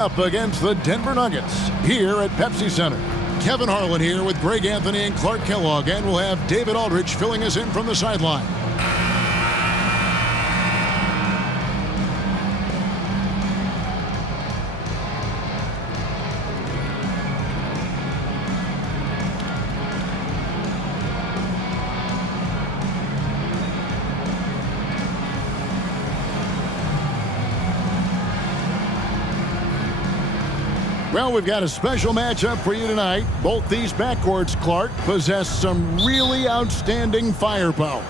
Up against the Denver Nuggets here at Pepsi Center. Kevin Harlan here with Greg Anthony and Clark Kellogg, and we'll have David Aldridge filling us in from the sideline. Well, we've got a special matchup for you tonight. Both these backcourts, Clark, possess some really outstanding firepower.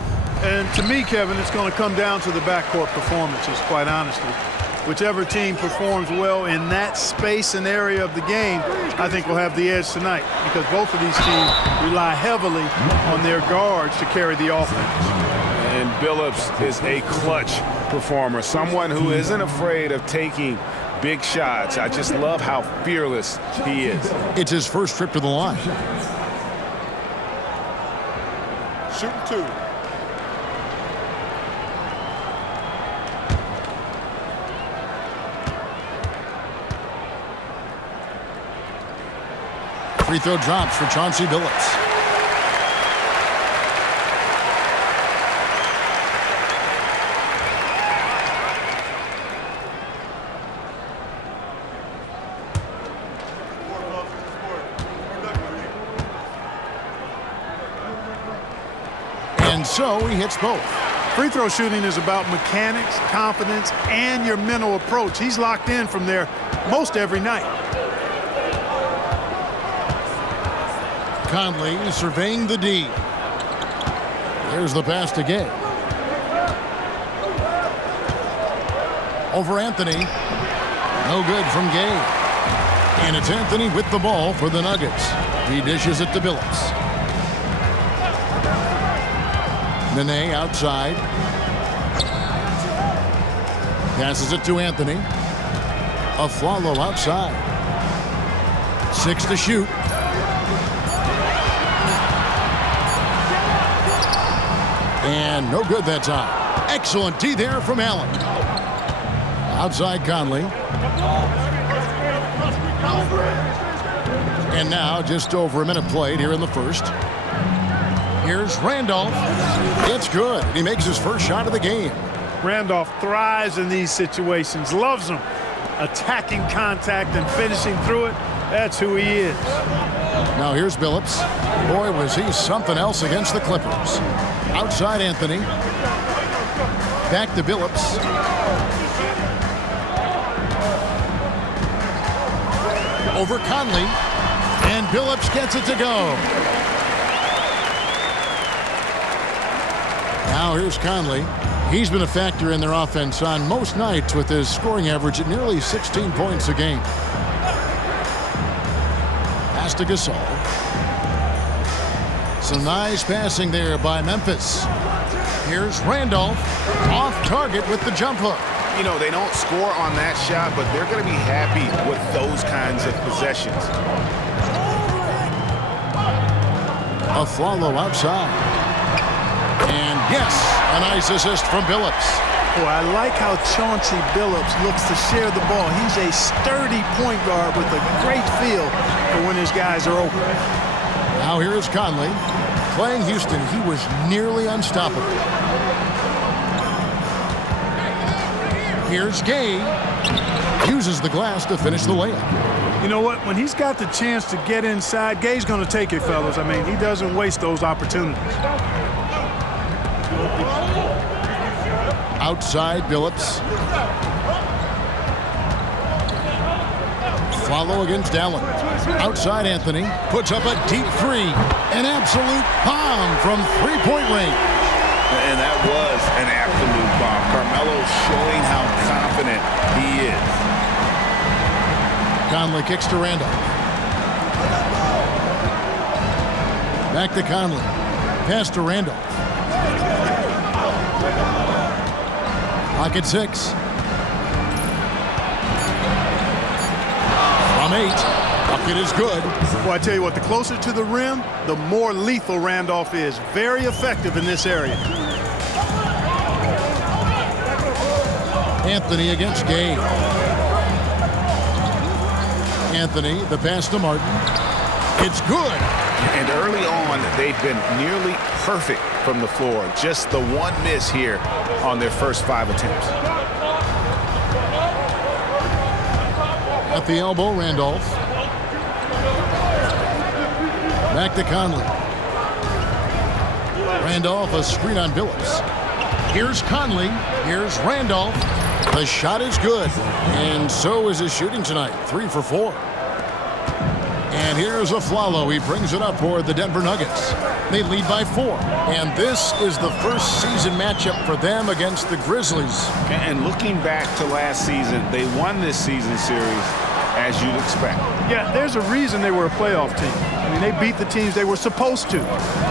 And to me, Kevin, it's going to come down to the backcourt performances, quite honestly. Whichever team performs well in that space and area of the game, I think will have the edge tonight, because both of these teams rely heavily on their guards to carry the offense. And Billups is a clutch performer, someone who isn't afraid of taking big shots. I just love how fearless he is. It's his first trip to the line. Shooting two. Free throw drops for Chauncey Billups. And so he hits both. Free throw shooting is about mechanics, confidence, and your mental approach. He's locked in from there most every night. Conley surveying the D. There's the pass to Gay. Over Anthony. No good from Gay. And it's Anthony with the ball for the Nuggets. He dishes it to Billups. Nene outside. Passes it to Anthony. Aflalo outside. 6 to shoot. And no good that time. Excellent D there from Allen. Outside Conley. And now just over a minute played here in the first. Here's Randolph. It's good. He makes his first shot of the game. Randolph thrives in these situations, loves them. Attacking contact and finishing through it, that's who he is. Now here's Billups. Boy, was he something else against the Clippers. Outside Anthony. Back to Billups. Over Conley. And Billups gets it to go. Now here's Conley. He's been a factor in their offense on most nights with his scoring average at nearly 16 points a game. Pass to Gasol. Some nice passing there by Memphis. Here's Randolph. Off target with the jump hook. You know, they don't score on that shot, but they're going to be happy with those kinds of possessions. Aflalo outside. And yes, a nice assist from Billups. Oh, I like how Chauncey Billups looks to share the ball. He's a sturdy point guard with a great feel for when his guys are open. Now here is Conley. Playing Houston, he was nearly unstoppable. Here's Gay. Uses the glass to finish the layup. You know what? When he's got the chance to get inside, Gay's going to take it, fellas. I mean, he doesn't waste those opportunities. Outside Billups. Follow against Allen. Outside Anthony. Puts up a deep three. An absolute bomb from three-point range. And that was an absolute bomb. Carmelo showing how confident he is. Conley kicks to Randolph. Back to Conley. Pass to Randolph. Clock at 6. From 8. Bucket is good. Well, I tell you what, the closer to the rim, the more lethal Randolph is. Very effective in this area. Anthony against Gay. Anthony, the pass to Martin. It's good. And early on, they've been nearly perfect from the floor. Just the one miss here on their first 5 attempts. At the elbow, Randolph. Back to Conley. Randolph, a screen on Billups. Here's Conley. Here's Randolph. The shot is good. And so is his shooting tonight. 3 for 4. And here's Aflalo. He brings it up for the Denver Nuggets. They lead by 4. And this is the first season matchup for them against the Grizzlies. And looking back to last season, they won this season series as you'd expect. Yeah, there's a reason they were a playoff team. I mean, they beat the teams they were supposed to.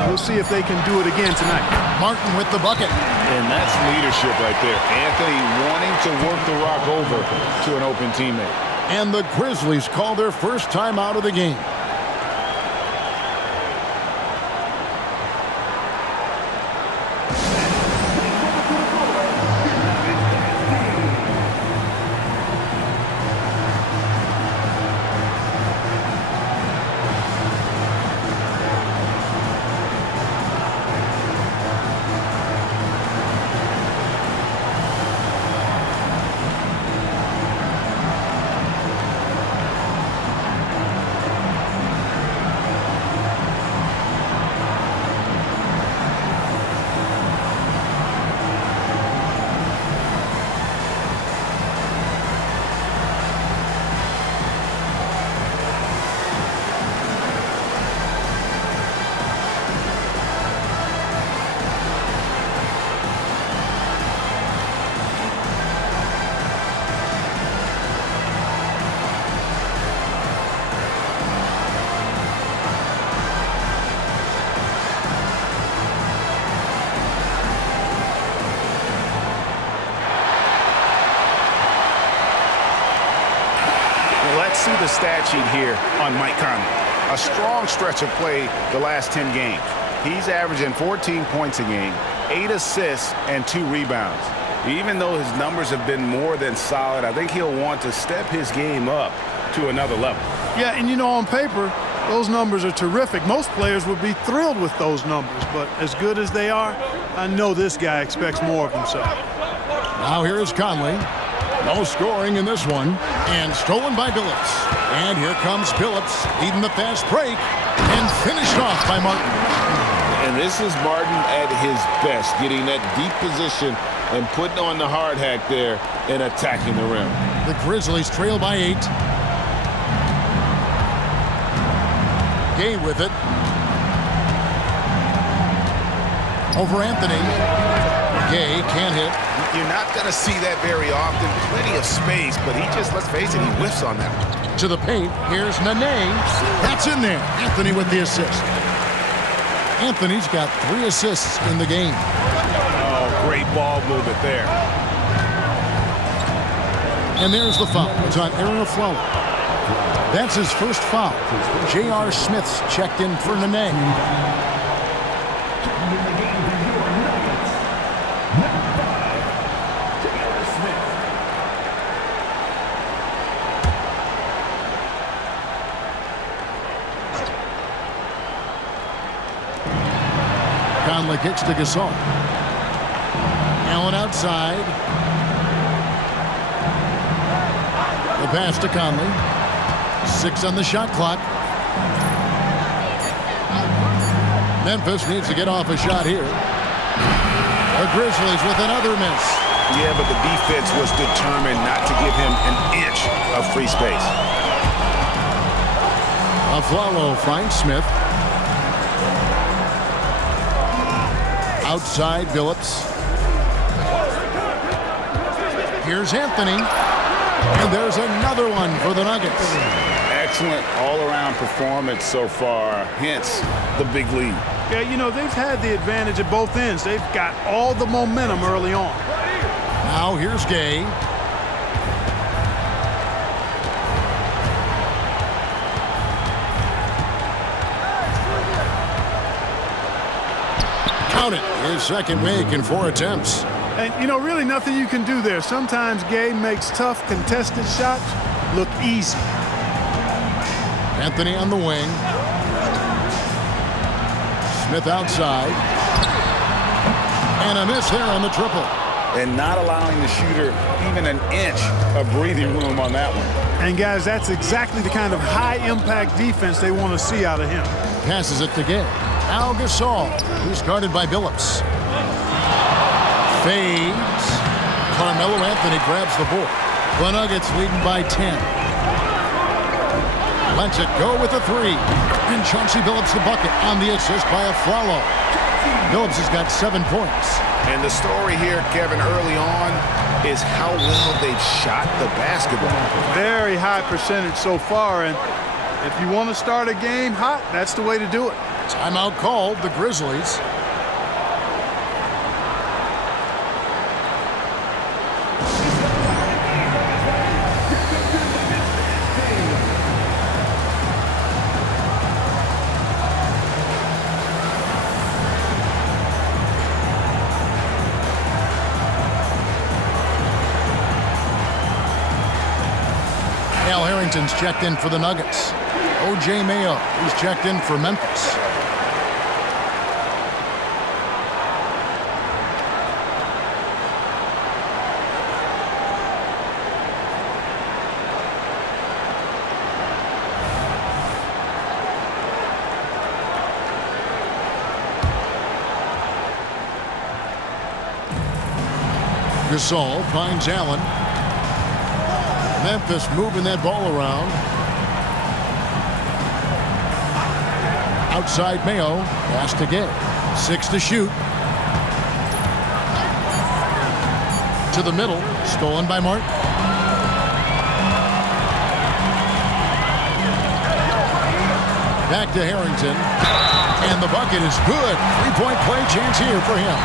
We'll see if they can do it again tonight. Martin with the bucket. And that's leadership right there. Anthony wanting to work the rock over to an open teammate. And the Grizzlies call their first time out of the game. Let's see the stat sheet here on Mike Conley. A strong stretch of play the last 10 games. He's averaging 14 points a game, 8 assists, and 2 rebounds. Even though his numbers have been more than solid, I think he'll want to step his game up to another level. Yeah, and you know, on paper, those numbers are terrific. Most players would be thrilled with those numbers, but as good as they are, I know this guy expects more of himself. Now here's Conley. No scoring in this one. And stolen by Billups. And here comes Billups leading the fast break. And finished off by Martin. And this is Martin at his best, getting that deep position and putting on the hard hack there and attacking the rim. The Grizzlies trail by 8. Gay with it. Over Anthony. Gay can't hit. You're not going to see that very often. Plenty of space, but he just, let's face it, he whiffs on that. To the paint. Here's Nene. That's in there. Anthony with the assist. Anthony's got 3 assists in the game. Oh, great ball movement there. And there's the foul. It's on Aaron Aflalo. That's his first foul. J.R. Smith's checked in for Nene. Conley kicks to Gasol. Allen outside. The pass to Conley. 6 on the shot clock. Memphis needs to get off a shot here. The Grizzlies with another miss. Yeah, but the defense was determined not to give him an inch of free space. Aflalo finds Smith. Outside Billups. Here's Anthony. And there's another one for the Nuggets. Excellent all-around performance so far, hence the big lead. Yeah, you know, they've had the advantage at both ends. They've got all the momentum early on. Now here's Gay. Count it. His second make in 4 attempts. And, you know, really nothing you can do there. Sometimes Gay makes tough, contested shots look easy. Anthony on the wing. Smith outside. And a miss there on the triple. And not allowing the shooter even an inch of breathing room on that one. And, guys, that's exactly the kind of high-impact defense they want to see out of him. Passes it to Gay. Al Gasol, who's guarded by Billups. Fades. Carmelo Anthony grabs the board. The Nuggets leading by 10. Lets it go with a three. And Chauncey Billups the bucket on the assist by Aflalo. Billups has got 7 points. And the story here, Kevin, early on is how well they've shot the basketball. Very high percentage so far, and if you want to start a game hot, that's the way to do it. Timeout called, the Grizzlies. Al Harrington's checked in for the Nuggets. O.J. Mayo, he's checked in for Memphis. Gasol finds Allen. Memphis moving that ball around. Outside Mayo. Pass to Gay. 6 to shoot. To the middle. Stolen by Martin. Back to Harrington. And the bucket is good. 3-point play chance here for him.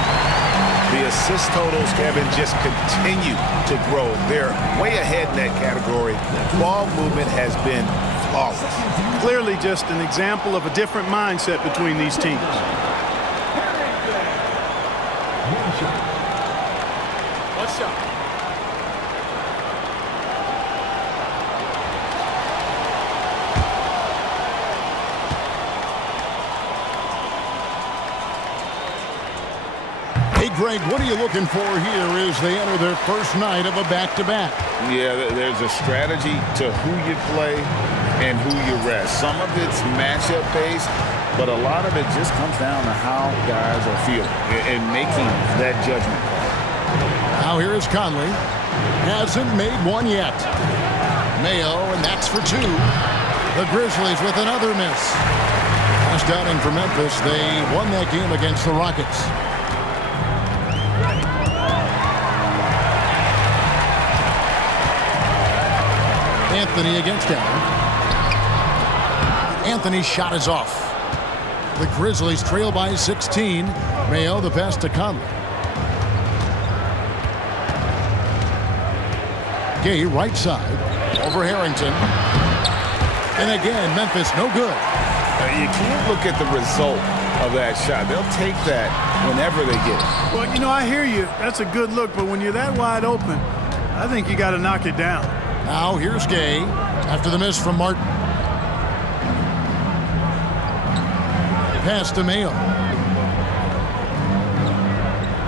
The assist totals, Kevin, just continue to grow. They're way ahead in that category. Ball movement has been flawless. Clearly just an example of a different mindset between these teams. One shot. Greg, what are you looking for here as they enter their first night of a back-to-back? Yeah, there's a strategy to who you play and who you rest. Some of it's matchup based, but a lot of it just comes down to how guys are feeling and making that judgment call. Now here is Conley. Hasn't made one yet. Mayo, and that's for 2. The Grizzlies with another miss. Last outing for Memphis, they won that game against the Rockets. Anthony against Allen. Anthony's shot is off. The Grizzlies trail by 16. Mayo the pass to Conley. Gay right side. Over Harrington. And again, Memphis no good. You can't look at the result of that shot. They'll take that whenever they get it. Well, you know, I hear you. That's a good look, but when you're that wide open, I think you got to knock it down. Now here's Gay after the miss from Martin. Pass to Mayo.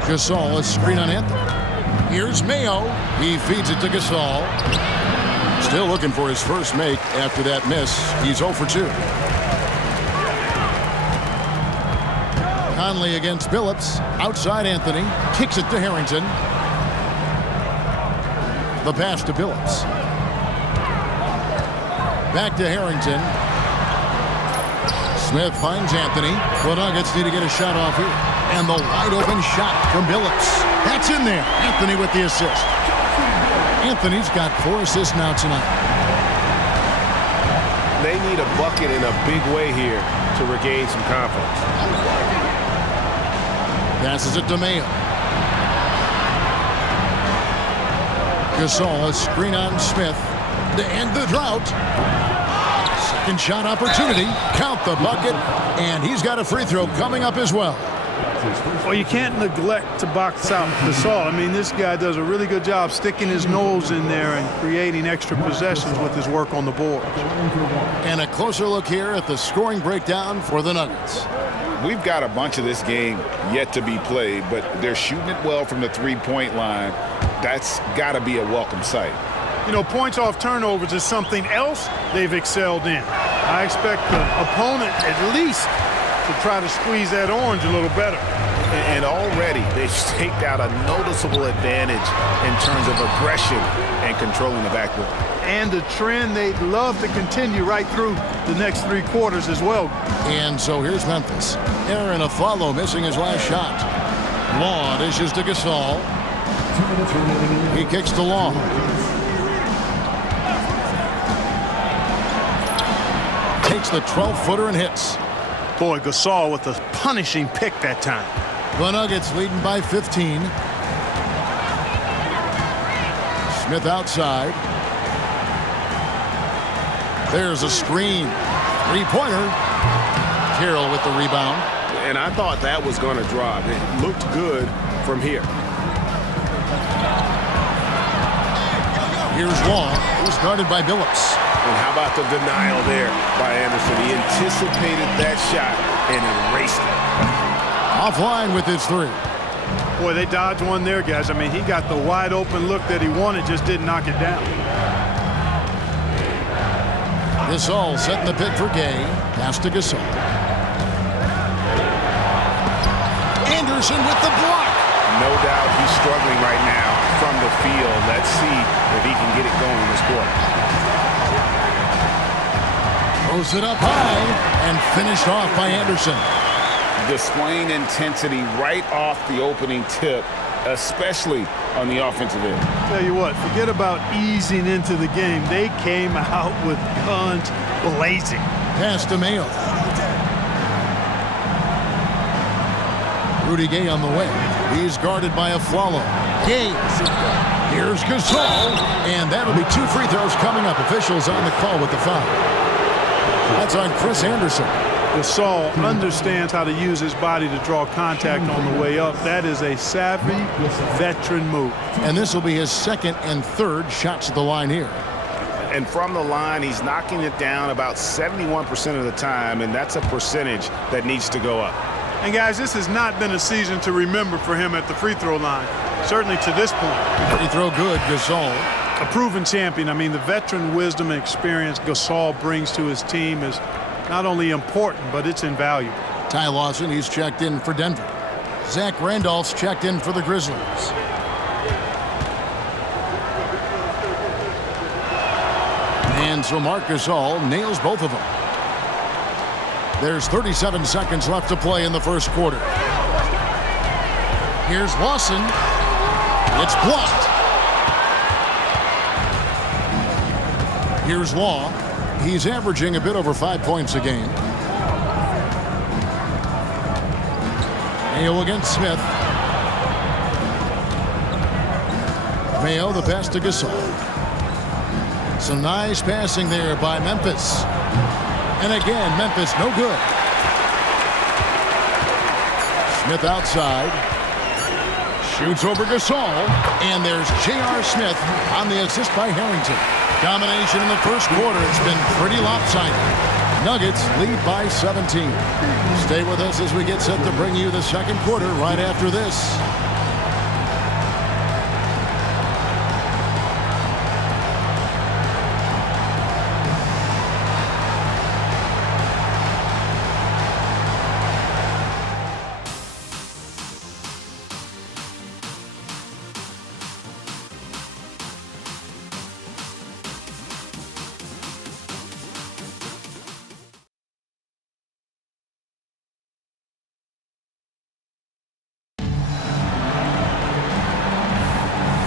Gasol, a screen on Anthony. Here's Mayo. He feeds it to Gasol. Still looking for his first make after that miss. He's 0 for 2. Conley against Billups. Outside Anthony. Kicks it to Harrington. The pass to Billups. Back to Harrington. Smith finds Anthony. The Nuggets need to get a shot off here. And the wide open shot from Billups. That's in there. Anthony with the assist. Anthony's got 4 assists now tonight. They need a bucket in a big way here to regain some confidence. Passes it to Mayo. Gasol, a screen on Smith to end the drought. Second shot opportunity. Count the bucket. And he's got a free throw coming up as well. Well, you can't neglect to box out Gasol. I mean, this guy does a really good job sticking his nose in there and creating extra possessions with his work on the board. And a closer look here at the scoring breakdown for the Nuggets. We've got a bunch of this game yet to be played, but they're shooting it well from the three-point line. That's got to be a welcome sight. You know, points off turnovers is something else they've excelled in. I expect the opponent at least to try to squeeze that orange a little better. And already they've staked out a noticeable advantage in terms of aggression and controlling the backboard. And a trend they'd love to continue right through the next 3 quarters as well. And so here's Memphis. Aaron Aflalo missing his last shot. Law dishes to Gasol. He kicks to Law. Takes the 12-footer and hits. Boy, Gasol with a punishing pick that time. The Nuggets leading by 15. Smith outside. There's a screen. Three-pointer. Carroll with the rebound. And I thought that was going to drop. It looked good from here. Here's Law, who's guarded by Billups. And how about the denial there by Anderson? He anticipated that shot and erased it. Offline with his 3. Boy, they dodged one there, guys. I mean, he got the wide open look that he wanted, just didn't knock it down. Gasol setting the pick for Gay. Pass to Gasol. Anderson with the block. No doubt he's struggling right now from the field. Let's see if he can get it going in this quarter. Throws it up high and finished off by Anderson. Displaying intensity right off the opening tip, especially on the offensive end. Tell you what, forget about easing into the game. They came out with guns blazing. Pass to Mayo. Rudy Gay on the way. He's guarded by Aflalo. Gay. Here's Gasol. And that'll be 2 free throws coming up. Officials on the call with the foul. That's on Chris Anderson. Gasol understands how to use his body to draw contact on the way up. That is a savvy veteran move. And this will be his 2nd and 3rd shots at the line here. And from the line, he's knocking it down about 71% of the time, and that's a percentage that needs to go up. And guys, this has not been a season to remember for him at the free throw line, certainly to this point. Free throw good, Gasol. A proven champion. I mean, the veteran wisdom and experience Gasol brings to his team is not only important, but it's invaluable. Ty Lawson, he's checked in for Denver. Zach Randolph's checked in for the Grizzlies. And so Marc Gasol nails both of them. There's 37 seconds left to play in the first quarter. Here's Lawson. It's blocked. Here's Law. He's averaging a bit over 5 points a game. Mayo against Smith. Mayo, the pass to Gasol. Some nice passing there by Memphis. And again, Memphis no good. Smith outside. Shoots over Gasol. And there's J.R. Smith on the assist by Harrington. Domination in the first quarter. It's been pretty lopsided. Nuggets lead by 17. Stay with us as we get set to bring you the second quarter right after this.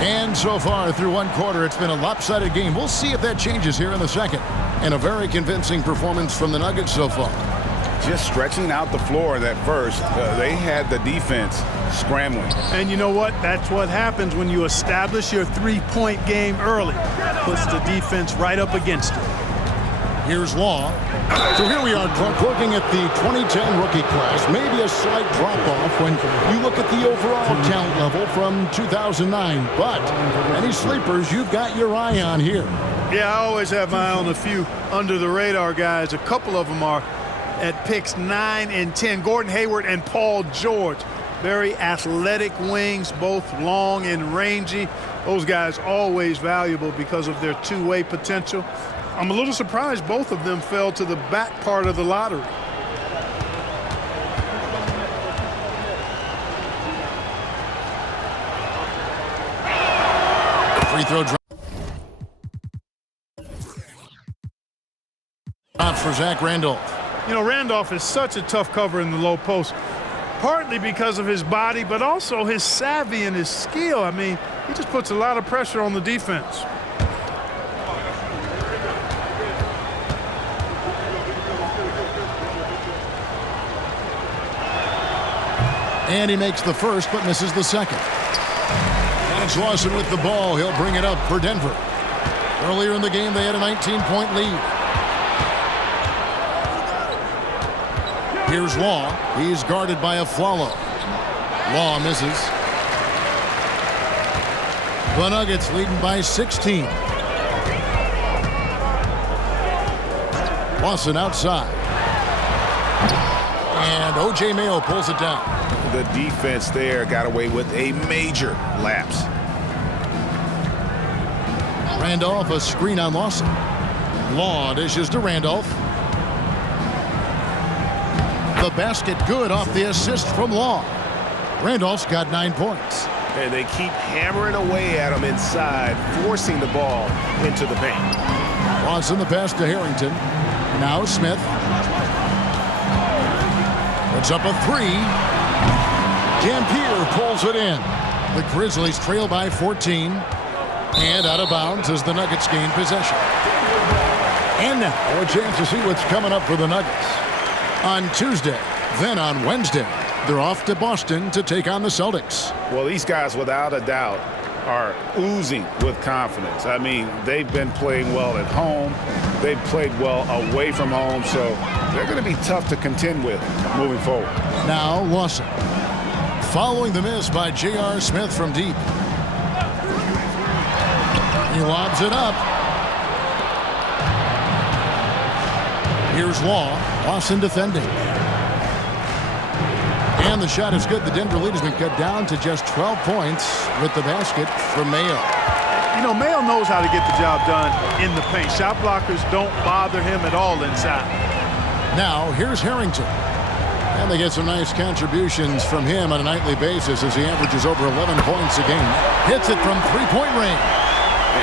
And so far through one quarter, it's been a lopsided game. We'll see if that changes here in the second. And a very convincing performance from the Nuggets so far. Just stretching out the floor in that first. They had the defense scrambling. And you know what? That's what happens when you establish your three-point game early. Puts the defense right up against it. Here's Law. So here we are, Clark, looking at the 2010 rookie class. Maybe a slight drop-off when you look at the overall talent level from 2009. But any sleepers you've got your eye on here? Yeah, I always have my eye on a few under-the-radar guys. A couple of them are at picks 9 and 10. Gordon Hayward and Paul George. Very athletic wings, both long and rangy. Those guys always valuable because of their two-way potential. I'm a little surprised both of them fell to the back part of the lottery. Free throw drop for Zach Randolph. You know, Randolph is such a tough cover in the low post, partly because of his body, but also his savvy and his skill. I mean, he just puts a lot of pressure on the defense. And he makes the first, but misses the second. And it's Lawson with the ball. He'll bring it up for Denver. Earlier in the game, they had a 19-point lead. Here's Law. He's guarded by Afflalo. Law misses. The Nuggets leading by 16. Lawson outside. And O.J. Mayo pulls it down. The defense there got away with a major lapse. Randolph, a screen on Lawson. Law dishes to Randolph. The basket good off the assist from Law. Randolph's got 9 points. And they keep hammering away at him inside, forcing the ball into the paint. Lawson the pass to Harrington. Now Smith. Puts up a three. Dampier pulls it in. The Grizzlies trail by 14. And out of bounds as the Nuggets gain possession. And now a chance to see what's coming up for the Nuggets. On Tuesday, then on Wednesday, they're off to Boston to take on the Celtics. Well, these guys, without a doubt, are oozing with confidence. I mean, they've been playing well at home. They've played well away from home, so they're going to be tough to contend with moving forward. Now Lawson. Following the miss by J.R. Smith from deep. He lobs it up. Here's Law. Lawson defending. And the shot is good. The Denver lead has been cut down to just 12 points with the basket from Mayo. You know, Mayo knows how to get the job done in the paint. Shot blockers don't bother him at all inside. Now, here's Harrington. And they get some nice contributions from him on a nightly basis as he averages over 11 points a game. Hits it from three-point range.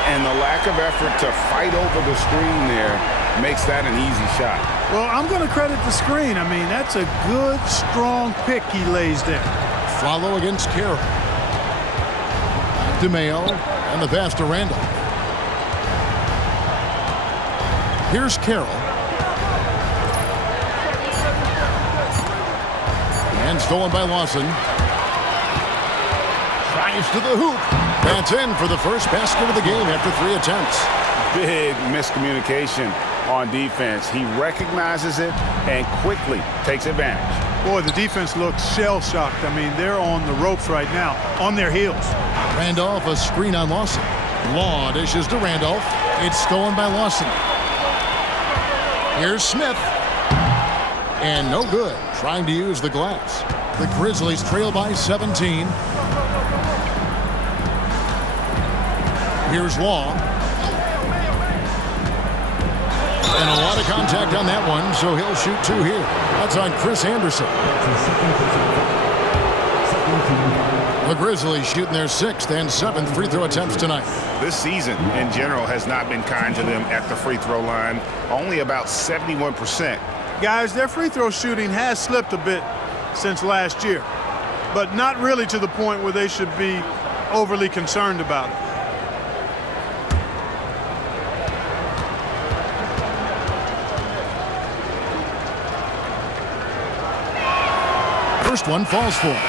And the lack of effort to fight over the screen there makes that an easy shot. Well, I'm going to credit the screen. I mean, that's a good, strong pick he lays there. Follow against Carroll. DeMayo and the pass to Randall. Here's Carroll. And stolen by Lawson. Drives to the hoop. That's in for the first basket of the game after 3 attempts. Big miscommunication on defense. He recognizes it and quickly takes advantage. Boy, the defense looks shell-shocked. I mean, they're on the ropes right now, on their heels. Randolph, a screen on Lawson. Law dishes to Randolph. It's stolen by Lawson. Here's Smith. And no good, trying to use the glass. The Grizzlies trail by 17. Here's Law. And a lot of contact on that one, so he'll shoot 2 here. That's on Chris Anderson. The Grizzlies shooting their 6th and 7th free throw attempts tonight. This season, in general, has not been kind to them at the free throw line. Only about 71%. Guys, their free throw shooting has slipped a bit since last year, but not really to the point where they should be overly concerned about it. First one falls for him.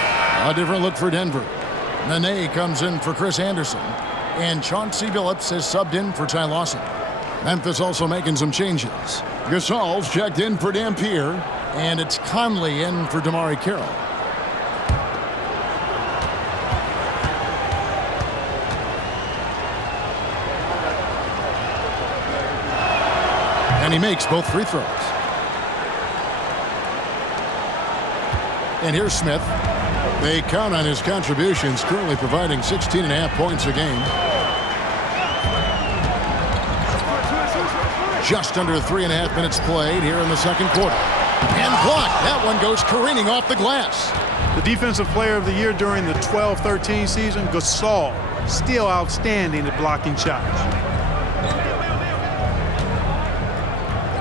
A different look for Denver. Nene comes in for Chris Anderson, and Chauncey Billups is subbed in for Ty Lawson. Memphis also making some changes. Gasol's checked in for Dampier, and it's Conley in for DeMarre Carroll. And he makes both free throws. And here's Smith. They count on his contributions, currently providing 16.5 points a game. Just under 3.5 minutes played here in the second quarter. And blocked. That one goes careening off the glass. The defensive player of the year during the 12-13 season, Gasol, still outstanding at blocking shots.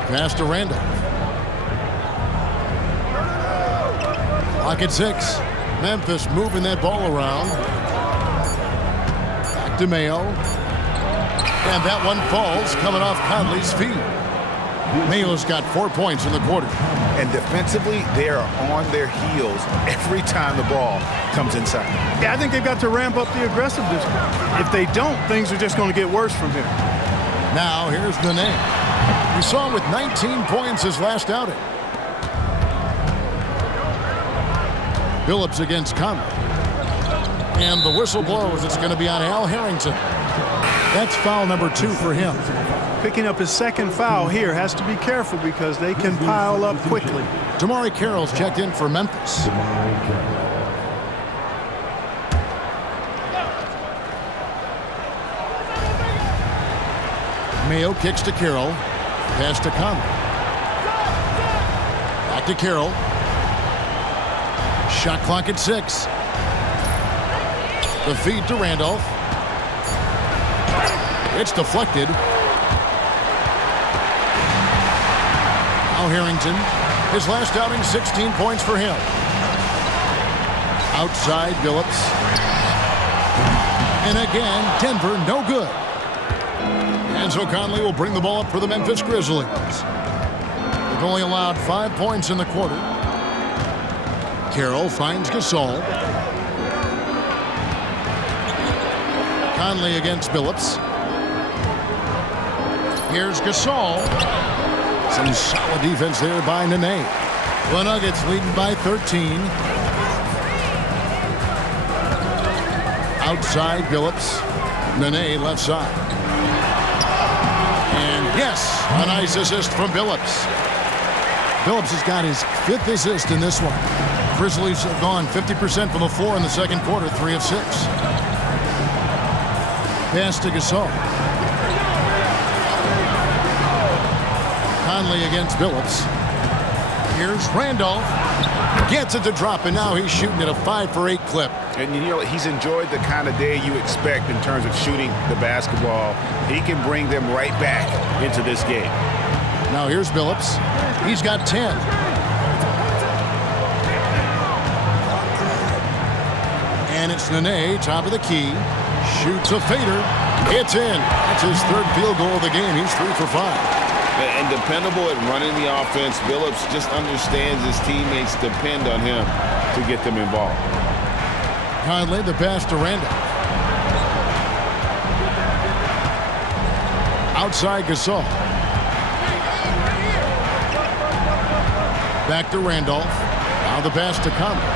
Pass to Randall. Clock at 6. Memphis moving that ball around. Back to Mayo. And that one falls, coming off Conley's feet. Mayo's got 4 points in the quarter. And defensively, they are on their heels every time the ball comes inside. Yeah, I think they've got to ramp up the aggressiveness. If they don't, things are just going to get worse from here. Now, here's Nene. We saw him with 19 points his last outing. Phillips against Conley. And the whistle blows. It's going to be on Al Harrington. That's foul number 2 for him. Picking up his second foul here, has to be careful because they can pile up quickly. DeMarre Carroll's checked in for Memphis. Mayo kicks to Carroll. Pass to Conley. Back to Carroll. Shot clock at 6. The feed to Randolph. It's deflected. Al Harrington, his last outing, 16 points for him. Outside Phillips. And again, Denver, no good. And so Conley will bring the ball up for the Memphis Grizzlies. They've only allowed 5 points in the quarter. Carroll finds Gasol. Conley against Phillips. Here's Gasol. Some solid defense there by Nene. The Nuggets leading by 13. Outside Phillips. Nene left side. And yes, a nice assist from Phillips. Phillips has got his 5th assist in this one. Grizzlies have gone 50% from the floor in the second quarter, 3 of 6. Pass to Gasol. Conley against Phillips. Here's Randolph. Gets it to drop, and now he's shooting at a 5 for 8 clip. And you know, he's enjoyed the kind of day you expect in terms of shooting the basketball. He can bring them right back into this game. Now here's Phillips. He's got 10. And it's Nene, top of the key. Shoots a fader. It's in. That's his 3rd field goal of the game. He's 3 for 5. And dependable at running the offense. Phillips just understands his teammates depend on him to get them involved. Conley, the pass to Randall. Outside Gasol. Back to Randolph. Now the pass to Conley.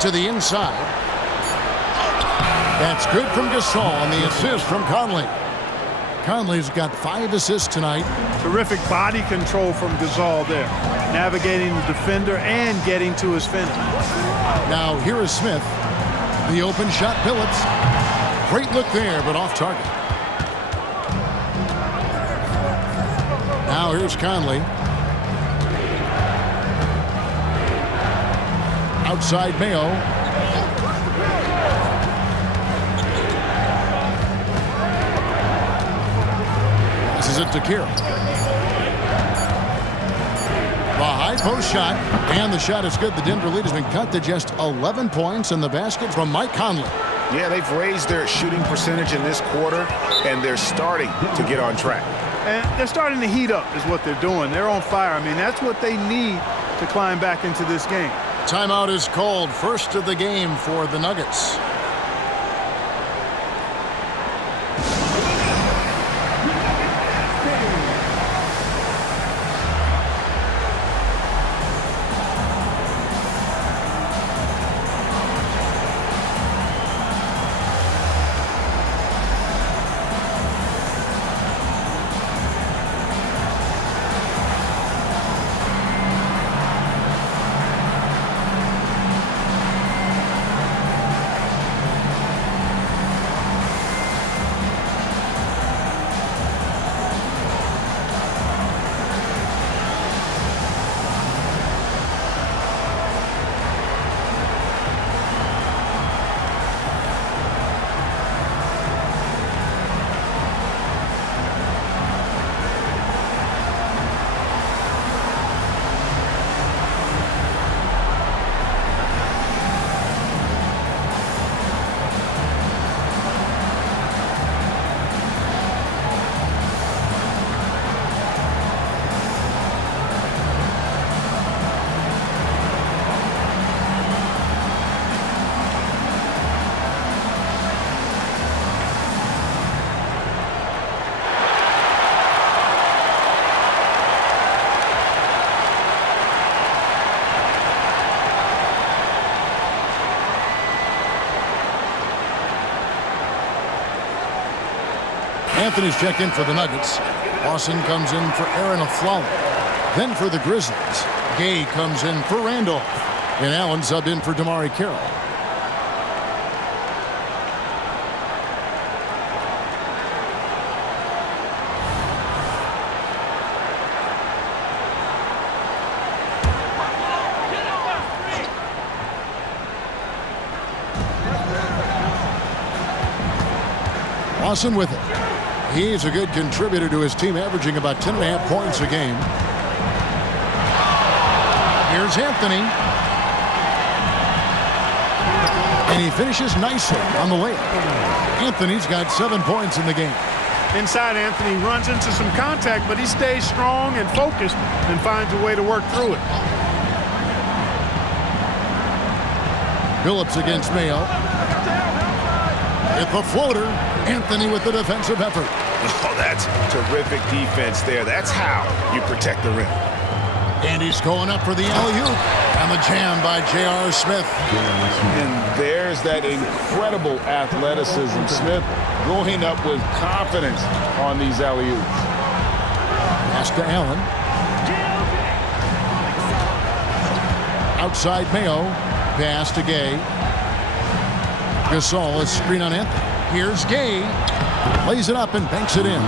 To the inside. That's good from Gasol on the assist from Conley. Conley's got 5 assists tonight. Terrific body control from Gasol there. Navigating the defender and getting to his finish. Now here is Smith. The open shot, Phillips. Great look there, but off target. Now here's Conley. Outside Mayo. Passes it to Carroll. The high post shot, and the shot is good. The Denver lead has been cut to just 11 points in the basket from Mike Conley. Yeah, they've raised their shooting percentage in this quarter, and they're starting to get on track. And they're starting to heat up is what they're doing. They're on fire. I mean, that's what they need to climb back into this game. Timeout is called. First of the game for the Nuggets. Anthony's checked in for the Nuggets. Lawson comes in for Aaron Aflalo. Then for the Grizzlies, Gay comes in for Randolph. And Allen subbed in for DeMarre Carroll. Lawson with it. He's a good contributor to his team, averaging about 10.5 points a game. Here's Anthony. And he finishes nicely on the layup. Anthony's got 7 points in the game. Inside, Anthony runs into some contact, but he stays strong and focused and finds a way to work through it. Phillips against Mayo. At the floater, Anthony with the defensive effort. Oh, that's terrific defense there. That's how you protect the rim. And he's going up for the alley-oop. And the jam by J.R. Smith. And there's that incredible athleticism. Smith going up with confidence on these alley-oops. Pass to Allen. Outside Mayo. Pass to Gay. Gasol, a screen on Anthony. Here's Gay. Lays it up and banks it in.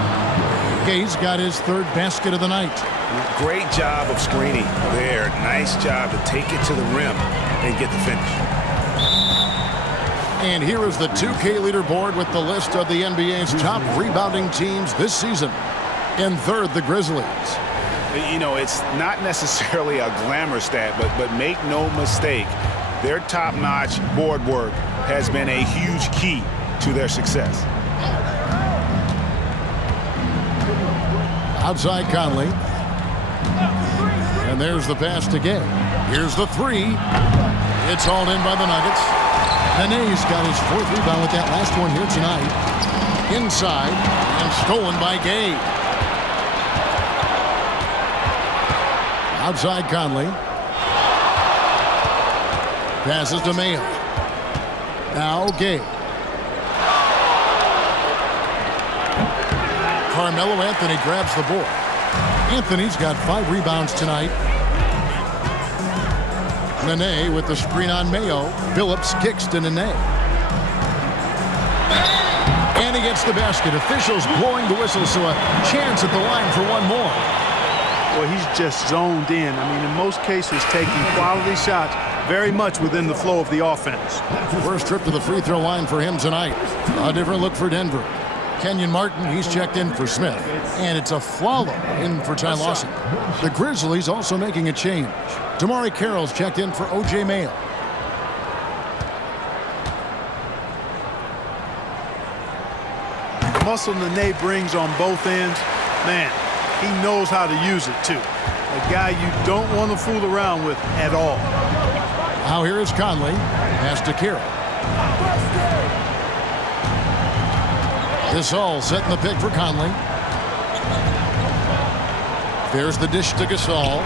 Gay's got his third basket of the night. Great job of screening there. Nice job to take it to the rim and get the finish. And here is the 2K leaderboard with the list of the NBA's top rebounding teams this season. In third, the Grizzlies. You know, it's not necessarily a glamour stat, but make no mistake, their top-notch board work has been a huge key to their success. Outside Conley. And there's the pass to Gay. Here's the three. It's hauled in by the Nuggets. Nene's got his fourth rebound with that last one here tonight. Inside and stolen by Gay. Outside Conley. Passes to Mayo. Now Gay. Carmelo Anthony grabs the board. Anthony's got 5 rebounds tonight. Nene with the screen on Mayo. Phillips kicks to Nene. And he gets the basket. Officials blowing the whistle, so a chance at the line for one more. Well, he's just zoned in. I mean, in most cases, taking quality shots very much within the flow of the offense. First trip to the free throw line for him tonight. A different look for Denver. Kenyon Martin, he's checked in for Smith. And it's Aflalo in for Ty Lawson. The Grizzlies also making a change. DeMarre Carroll's checked in for O.J. Mayo. Muscle Nene brings on both ends. Man, he knows how to use it, too. A guy you don't want to fool around with at all. Now here is Conley. Pass to Carroll. Gasol setting the pick for Conley. There's the dish to Gasol.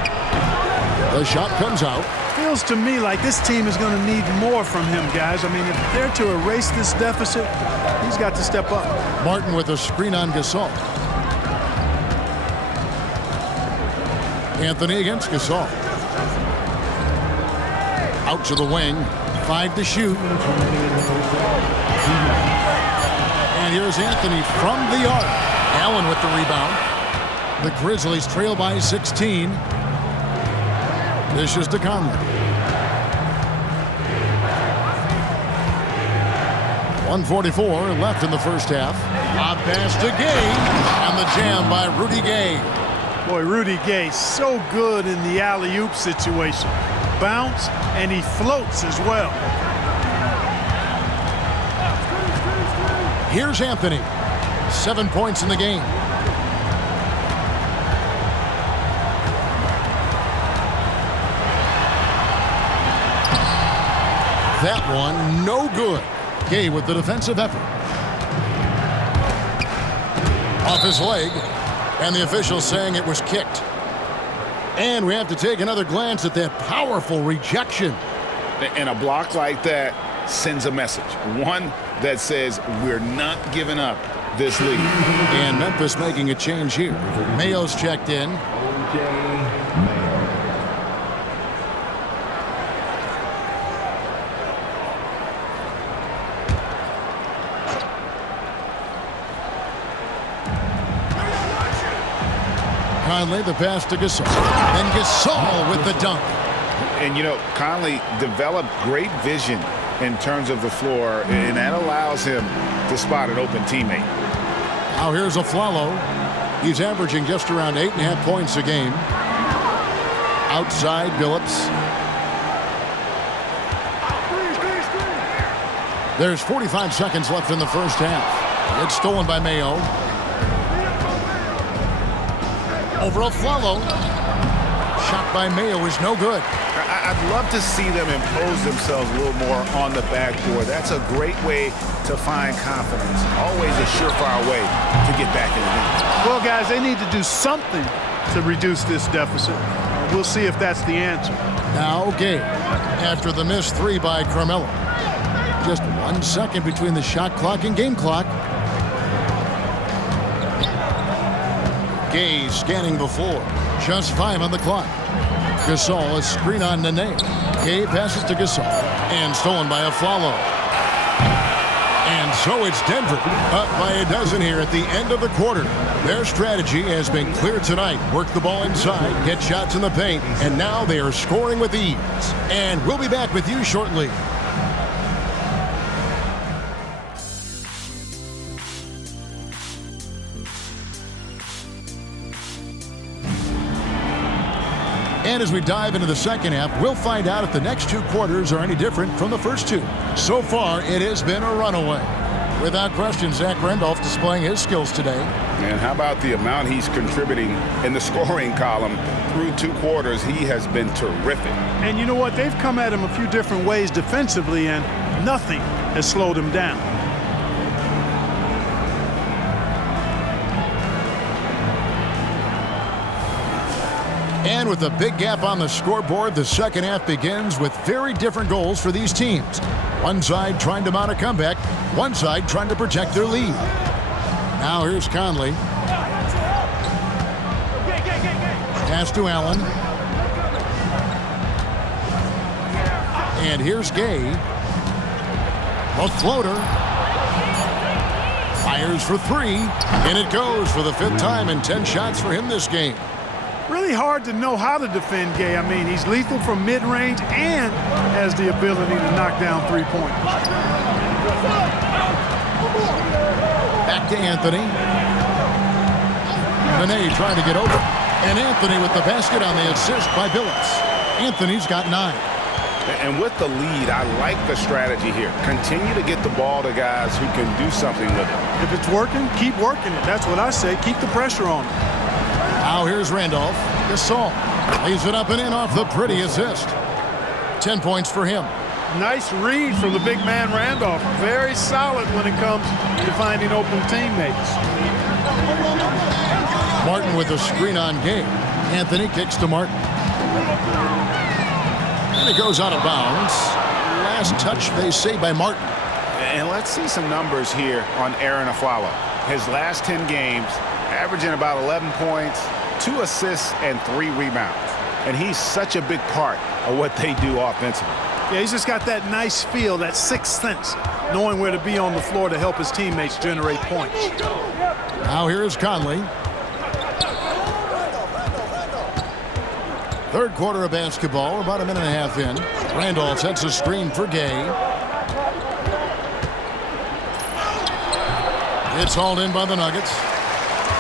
The shot comes out. Feels to me like this team is going to need more from him, guys. I mean, if they're to erase this deficit, he's got to step up. Martin with a screen on Gasol. Anthony against Gasol. Out to the wing. 5 to shoot. And here's Anthony from the arc. Allen with the rebound. The Grizzlies trail by 16. Dishes to Conley. 1:44 left in the first half. A pass to Gay. And the jam by Rudy Gay. Boy, Rudy Gay, so good in the alley-oop situation. Bounce, and he floats as well. Here's Anthony. 7 points in the game. That one, no good. Gay with the defensive effort. Off his leg, and the official saying it was kicked. And we have to take another glance at that powerful rejection. And a block like that sends a message. One that says we're not giving up. this lead. And Memphis making a change here. Mayo's checked in. Conley, the pass to Gasol. And Gasol with the dunk. And, you know, Conley developed great vision in terms of the floor, and that allows him to spot an open teammate. Now here's Aflalo. He's averaging just around 8.5 points a game. Outside, Billups. There's 45 seconds left in the first half. It's stolen by Mayo. Over Aflalo. Shot by Mayo is no good. I'd love to see them impose themselves a little more on the backboard. That's a great way to find confidence. Always a surefire way to get back in the game. Well, guys, they need to do something to reduce this deficit. We'll see if that's the answer. Now Gabe, after the missed three by Carmelo. Just 1 second between the shot clock and game clock. Gay scanning the floor. Just 5 on the clock. Gasol, a screen on Nene. Gay passes to Gasol. And stolen by Aflalo. And so it's Denver up by a dozen here at the end of the quarter. Their strategy has been clear tonight. Work the ball inside, get shots in the paint, and now they are scoring with ease. And we'll be back with you shortly. And as we dive into the second half, we'll find out if the next 2 quarters are any different from the first 2. So far, it has been a runaway. Without question, Zach Randolph displaying his skills today. And how about the amount he's contributing in the scoring column through 2 quarters? He has been terrific. And you know what? They've come at him a few different ways defensively, and nothing has slowed him down. And with a big gap on the scoreboard, the second half begins with very different goals for these teams. One side trying to mount a comeback, one side trying to protect their lead. Now here's Conley. Pass to Allen. And here's Gay. A floater. Fires for 3. And it goes for the 5th time, and 10 shots for him this game. Really hard to know how to defend Gay. I mean, he's lethal from mid-range and has the ability to knock down 3-pointers. Back to Anthony. Nene trying to get over. And Anthony with the basket on the assist by Billups. Anthony's got 9. And with the lead, I like the strategy here. Continue to get the ball to guys who can do something with it. If it's working, keep working it. That's what I say. Keep the pressure on him. Now here's Randolph. Gasol lays it up and in off the pretty assist. 10 points for him. Nice read from the big man Randolph. Very solid when it comes to finding open teammates. Martin with a screen on Gay. Anthony kicks to Martin. And it goes out of bounds. Last touch, they say, by Martin. And let's see some numbers here on Aaron Aflalo. His last 10 games, averaging about 11 points, 2 assists, and 3 rebounds. And he's such a big part of what they do offensively. Yeah, he's just got that nice feel, that sixth sense, knowing where to be on the floor to help his teammates generate points. Now here's Conley. Third quarter of basketball, about 1.5 minutes in. Randolph sets a screen for Gay. It's hauled in by the Nuggets.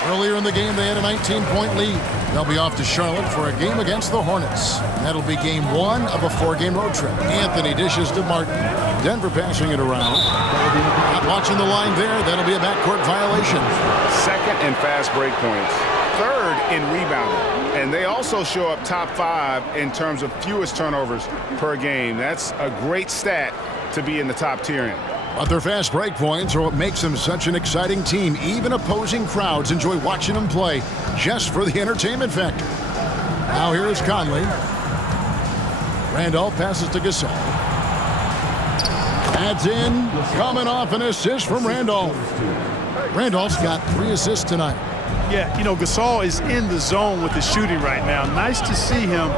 Earlier in the game, they had a 19-point lead. They'll be off to Charlotte for a game against the Hornets. That'll be game 1 of a 4-game road trip. Anthony dishes to Martin. Denver passing it around. Not watching the line there. That'll be a backcourt violation. Second in fast break points. Third in rebounding. And they also show up top 5 in terms of fewest turnovers per game. That's a great stat to be in the top tier in. But their fast break points are what makes them such an exciting team. Even opposing crowds enjoy watching them play just for the entertainment factor. Now here is Conley. Randolph passes to Gasol. Adds in, coming off an assist from Randolph. Randolph's got 3 assists tonight. Yeah, you know, Gasol is in the zone with the shooting right now. Nice to see him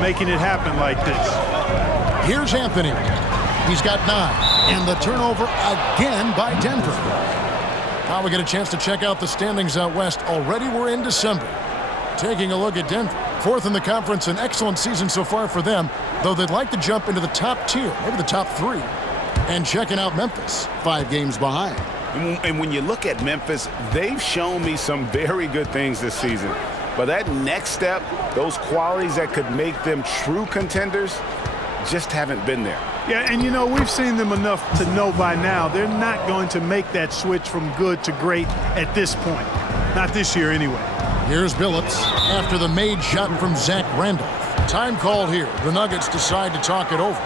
making it happen like this. Here's Anthony. He's got 9. And the turnover again by Denver. Now we get a chance to check out the standings out west. Already we're in December. Taking a look at Denver. 4th in the conference, an excellent season so far for them, though they'd like to jump into the top tier, maybe the top 3. And checking out Memphis, 5 games behind. And when you look at Memphis, they've shown me some very good things this season. But that next step, those qualities that could make them true contenders, just haven't been there. Yeah, and you know, we've seen them enough to know by now they're not going to make that switch from good to great at this point. Not this year anyway. Here's Billups after the made shot from Zach Randolph. Time called here. The Nuggets decide to talk it over.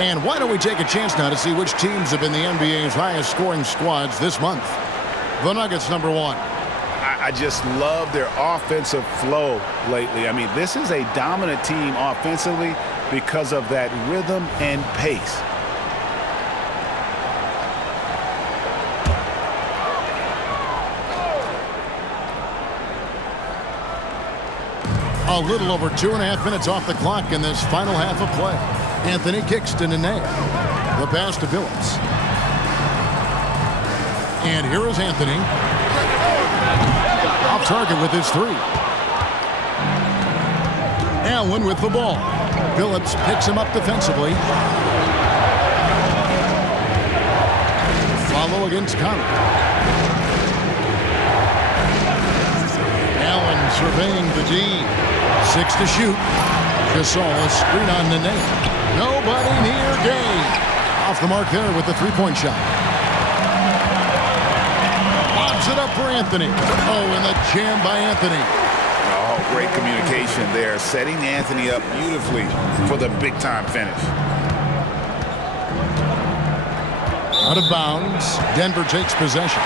And why don't we take a chance now to see which teams have been the NBA's highest scoring squads this month. The Nuggets, number 1. I just love their offensive flow lately. I mean, this is a dominant team offensively because of that rhythm and pace. A little over 2.5 minutes off the clock in this final half of play. Anthony kicks to Nene. The pass to Billups. And here is Anthony. Off target with his 3. Allen with the ball. Billups picks him up defensively. Follow against Conley. Allen surveying the D. 6 to shoot. Gasol, a screen on Nene. Nobody near Gay. Off the mark there with the 3-point shot. Lobs it up for Anthony. Oh, and the jam by Anthony. Oh, great communication there. Setting Anthony up beautifully for the big-time finish. Out of bounds. Denver takes possession.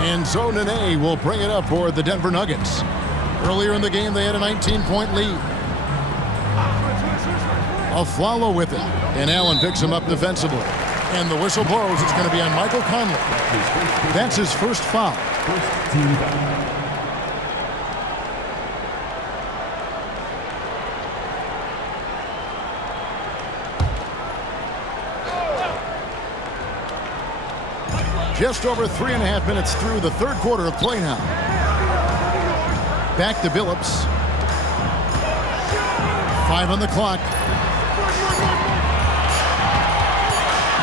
And so Nene will bring it up for the Denver Nuggets. Earlier in the game, they had a 19-point lead. Afflalo with it. And Allen picks him up defensively. And the whistle blows. It's going to be on Michael Conley. That's his first foul. Just over 3.5 minutes through the third quarter of play now. Back to Billups. 5 on the clock.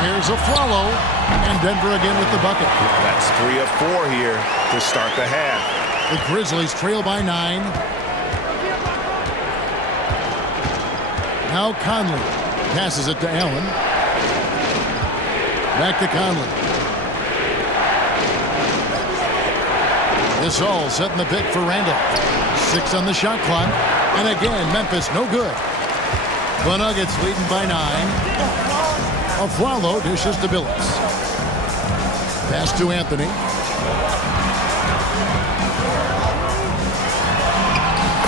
Here's Afflalo. And Denver again with the bucket. That's 3 of 4 here to start the half. The Grizzlies trail by 9. Now Conley. passes it to Allen. Back to Conley. Gasol setting the pick for Randall. 6 on the shot clock. And again, Memphis no good. The Nuggets leading by 9. Aflalo dishes to Billups. Pass to Anthony.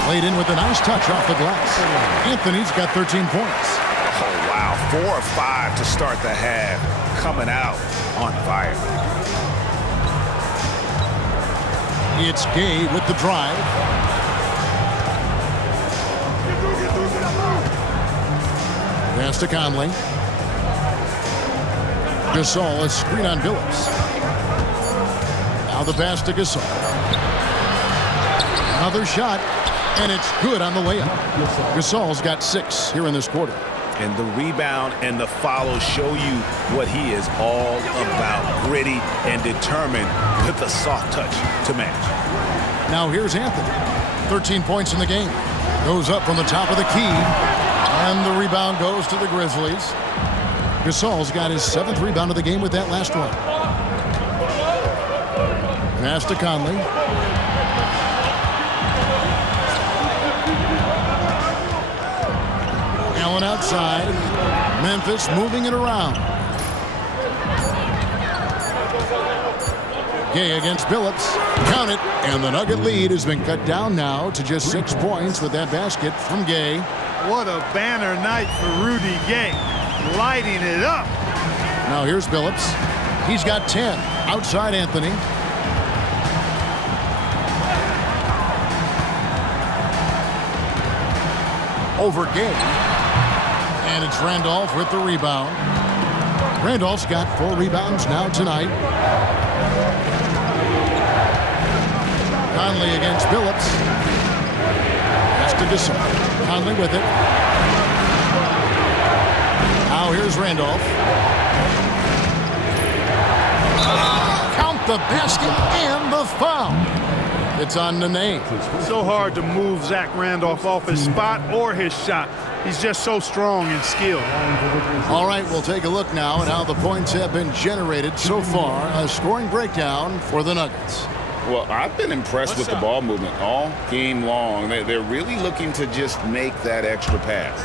Played in with a nice touch off the glass. Anthony's got 13 points. Oh, wow. 4 or 5 to start the half. Coming out on fire. It's Gay with the drive. Pass to Conley. Gasol, a screen on Billups. Now the pass to Gasol. Another shot, and it's good on the layup. Gasol's got 6 here in this quarter. And the rebound and the follow show you what he is all about. Gritty and determined with the soft touch to match. Now here's Anthony. 13 points in the game. Goes up from the top of the key. And the rebound goes to the Grizzlies. Gasol's got his 7th rebound of the game with that last one. Pass to Conley. Allen outside. Memphis moving it around. Gay against Billups. Count it. And the Nugget lead has been cut down now to just 6 points with that basket from Gay. What a banner night for Rudy Gay. Lighting it up. Now here's Billups. He's got 10. Outside Anthony. Over Gay. And it's Randolph with the rebound. Randolph's got 4 rebounds now tonight. Conley against Billups. Pass to Gasol. Conley with it. Now here's Randolph. Count the basket and the foul. It's on Nene. So hard to move Zach Randolph off his spot or his shot. He's just so strong and skilled. All right, we'll take a look now at how the points have been generated so far. A scoring breakdown for the Nuggets. Well, I've been impressed with the ball movement all game long. They're really looking to just make that extra pass.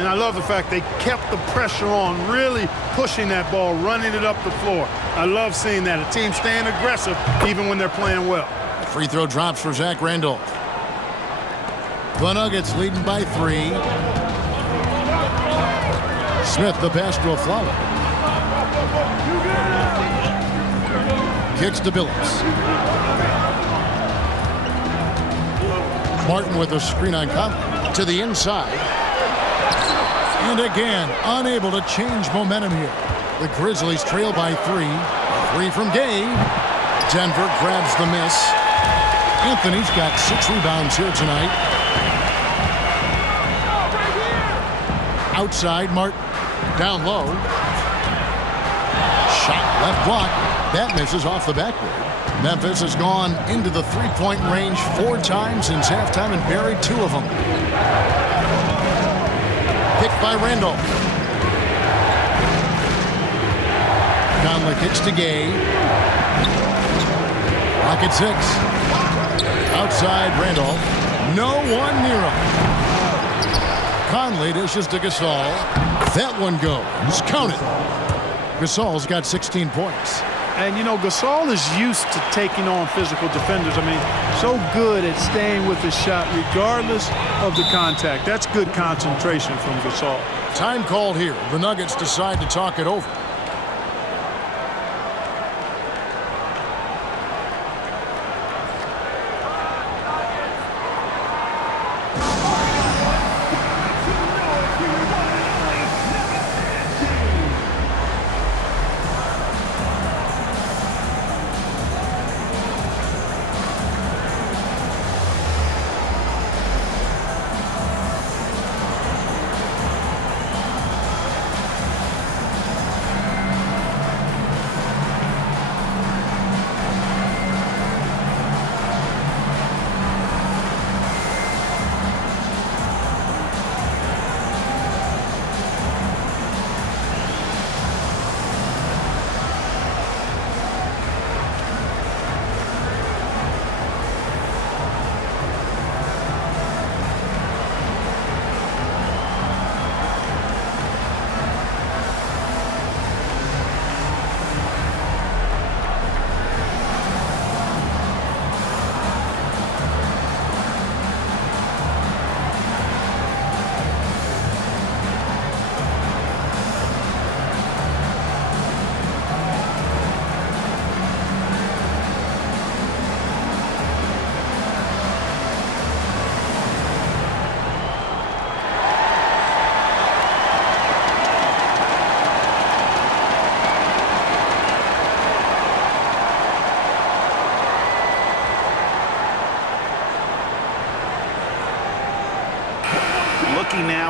And I love the fact they kept the pressure on, really pushing that ball, running it up the floor. I love seeing that. A team staying aggressive even when they're playing well. Free throw drops for Zach Randolph. The Nuggets leading by 3. Smith, the pass to Aflalo. Kicks to Billups. Martin with a screen on Conley. To the inside. And again, unable to change momentum here. The Grizzlies trail by 3. 3 from Gay. Denver grabs the miss. Anthony's got 6 rebounds here tonight. Outside, Martin. Down low. Shot left block. That misses off the backboard. Memphis has gone into the 3-point range 4 times since halftime and buried 2 of them. Picked by Randolph. Conley kicks to Gay. Rocket 6. Outside Randolph. No one near him. Conley dishes to Gasol. That one goes. Count it. Gasol's got 16 points. And, you know, Gasol is used to taking on physical defenders. I mean, so good at staying with his shot regardless of the contact. That's good concentration from Gasol. Time called here. The Nuggets decide to talk it over.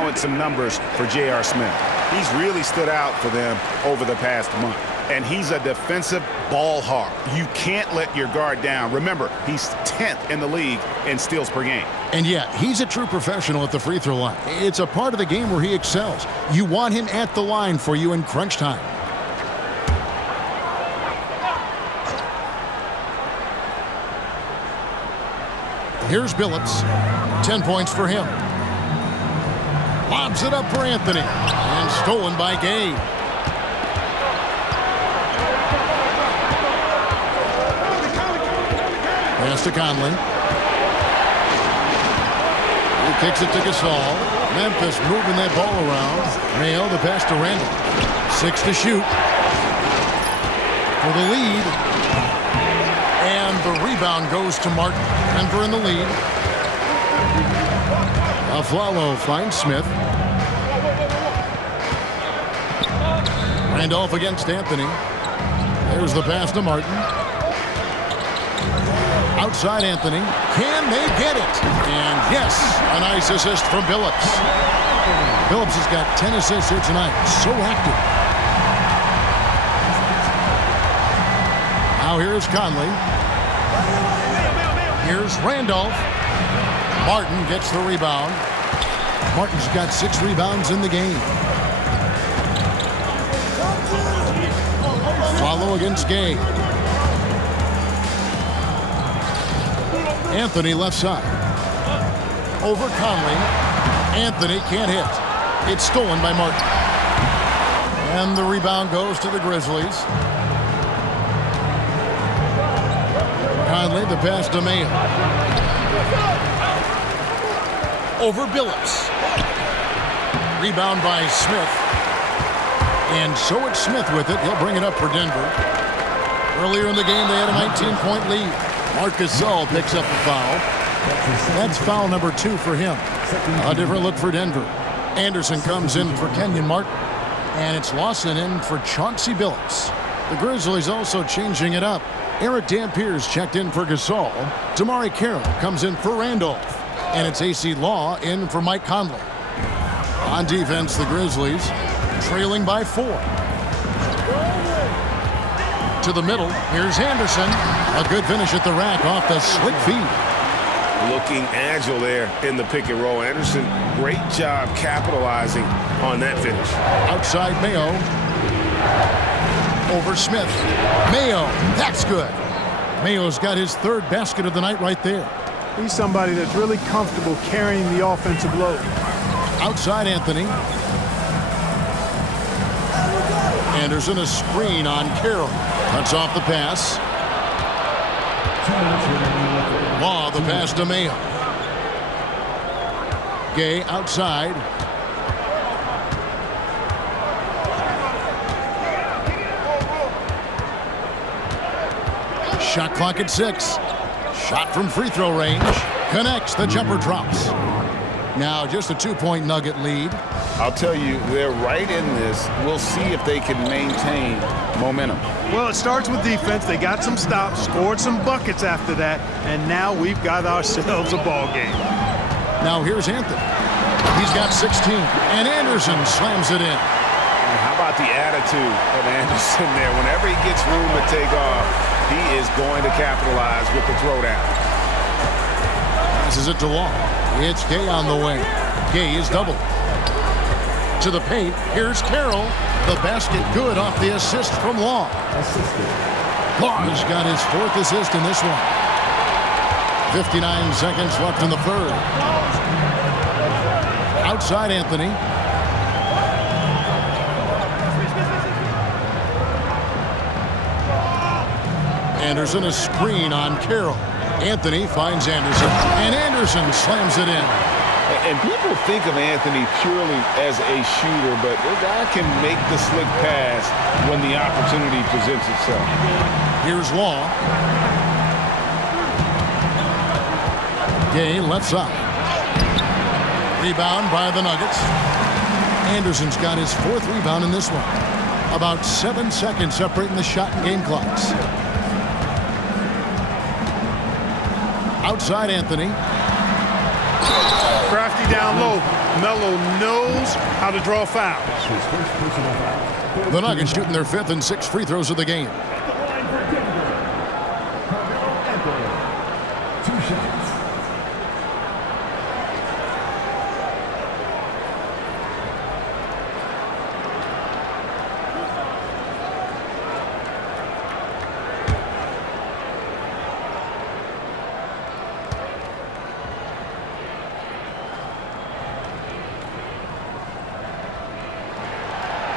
influence some numbers for J.R. Smith. He's really stood out for them over the past month. And he's a defensive ball hawk. You can't let your guard down. Remember, he's 10th in the league in steals per game. And yet, he's a true professional at the free throw line. It's a part of the game where he excels. You want him at the line for you in crunch time. Here's Billups. 10 points for him. Lobs it up for Anthony. And stolen by Gay. Pass to Conley. He kicks it to Gasol. Memphis moving that ball around. Mayo, the pass to Randall. 6 to shoot. For the lead. And the rebound goes to Martin. Denver in the lead. Aflalo finds Smith. Randolph against Anthony. There's the pass to Martin. Outside Anthony. Can they get it? And yes, a nice assist from Billups. Billups has got 10 assists here tonight. So active. Now here's Conley. Here's Randolph. Martin gets the rebound. Martin's got 6 rebounds in the game. Follow against Gay. Anthony left side. Over Conley. Anthony can't hit. It's stolen by Martin. And the rebound goes to the Grizzlies. Conley, the pass to Mayo. Over Billups. Rebound by Smith. And so it's Smith with it. He'll bring it up for Denver. Earlier in the game, they had a 19-point lead. Marcus Gasol picks up the foul. That's foul number 2 for him. A different look for Denver. Anderson comes in for Kenyon Martin. And it's Lawson in for Chauncey Billups. The Grizzlies also changing it up. Eric Dampier's checked in for Gasol. Damari Carroll comes in for Randolph. And it's AC Law in for Mike Conley. On defense, the Grizzlies trailing by 4. To the middle, here's Anderson. A good finish at the rack off the slick feed. Looking agile there in the pick and roll. Anderson, great job capitalizing on that finish. Outside Mayo. Over Smith. Mayo, that's good. Mayo's got his 3rd basket of the night right there. He's somebody that's really comfortable carrying the offensive load. Outside Anthony. Anderson, a screen on Carroll. Cuts off the pass. Law, the pass to Mayo. Gay outside. Shot clock at 6. Shot from free throw range. Connects. The jumper drops. Now just a 2-point Nugget lead. I'll tell you, they're right in this. We'll see if they can maintain momentum. Well, it starts with defense. They got some stops, scored some buckets after that, and now we've got ourselves a ball game. Now here's Anthony. He's got 16, and Anderson slams it in. And how about the attitude of Anderson there? Whenever he gets room to take off, he is going to capitalize with the throwdown. Passes it to Law. It's Gay on the wing. Gay is doubled. To the paint, here's Carroll. The basket good off the assist from Law. Law's got his 4th assist in this one. 59 seconds left in the 3rd. Outside Anthony. Anderson, a screen on Carroll. Anthony finds Anderson, and Anderson slams it in. And people think of Anthony purely as a shooter, but the guy can make the slick pass when the opportunity presents itself. Here's Law. Gay left side. Rebound by the Nuggets. Anderson's got his 4th rebound in this one. About 7 seconds separating the shot and game clocks. Outside Anthony. Crafty down low. MELO knows how to draw fouls. The Nuggets shooting their 5th and 6th free throws of the game.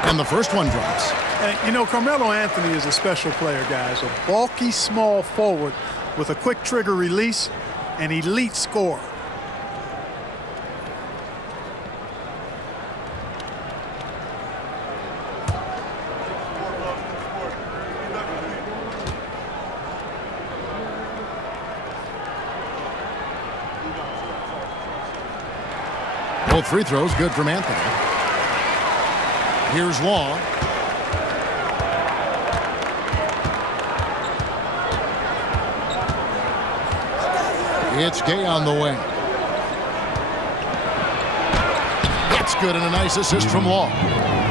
And the first one drops. And, you know, Carmelo Anthony is a special player, guys. A bulky, small forward with a quick trigger release, an elite scorer. Both free throws good from Anthony. Here's Long. It's Gay on the wing. That's good, and a nice assist from Long.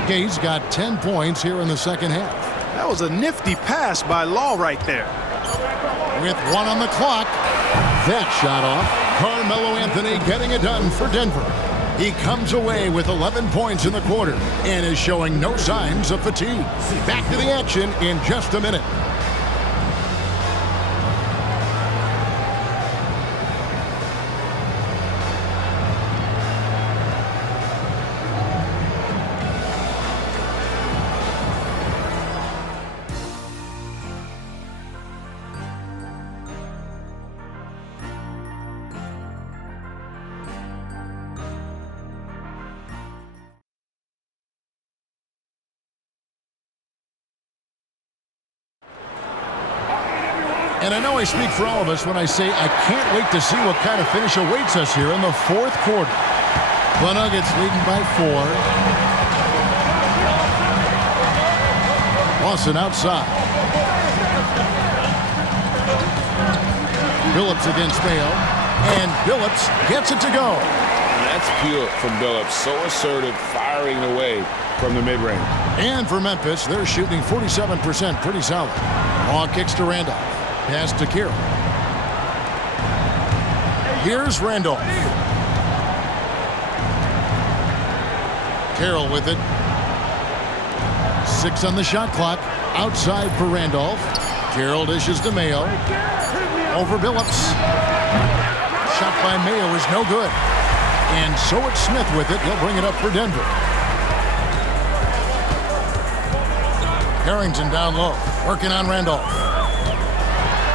Gay's got 10 points here in the second half. That was a nifty pass by Law right there. With 1 on the clock, that shot off. Carmelo Anthony getting it done for Denver. He comes away with 11 points in the quarter and is showing no signs of fatigue. Back to the action in just a minute. And I know I speak for all of us when I say I can't wait to see what kind of finish awaits us here in the fourth quarter. The Nuggets leading by 4. Lawson outside. Billups against Mayo. And Billups gets it to go. That's pure from Billups. So assertive, firing away from the mid-range. And for Memphis, they're shooting 47%, pretty solid. Law kicks to Randolph. Pass to Carroll. Here's Randolph. Carroll with it. 6 on the shot clock. Outside for Randolph. Carroll dishes to Mayo. Over Billups. Shot by Mayo is no good. And so it's Smith with it. He'll bring it up for Denver. Harrington down low. Working on Randolph.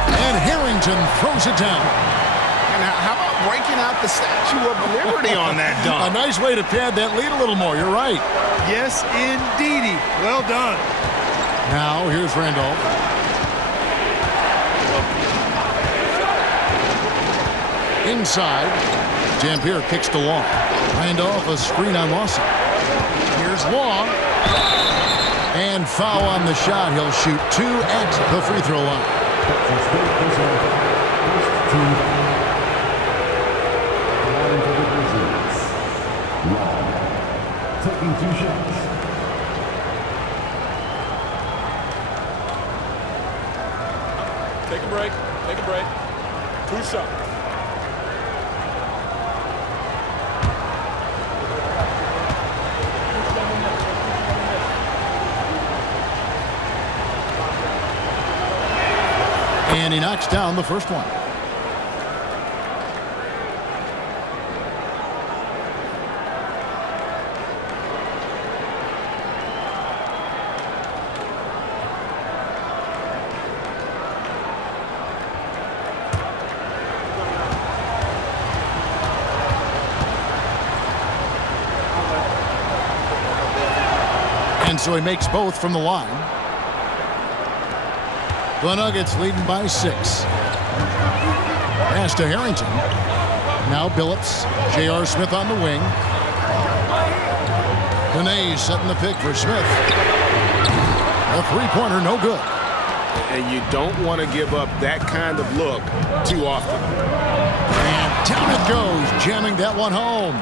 And Harrington throws it down. And how about breaking out the Statue of Liberty on that dunk? A nice way to pad that lead a little more. You're right. Yes, indeedy. Well done. Now, here's Randolph. Inside. Dampier kicks to Long. Randolph, a screen on Lawson. Here's Long. And foul on the shot. He'll shoot 2 at the free throw line. Taking 2 shots. Take a break. Take a break. 2 shots. And he knocks down the first one. And so he makes both from the line. The Nuggets leading by 6. Pass to Harrington. Now Billups. J.R. Smith on the wing. Benet setting the pick for Smith. A three-pointer, no good. And you don't want to give up that kind of look too often. And Down it goes, jamming that one home.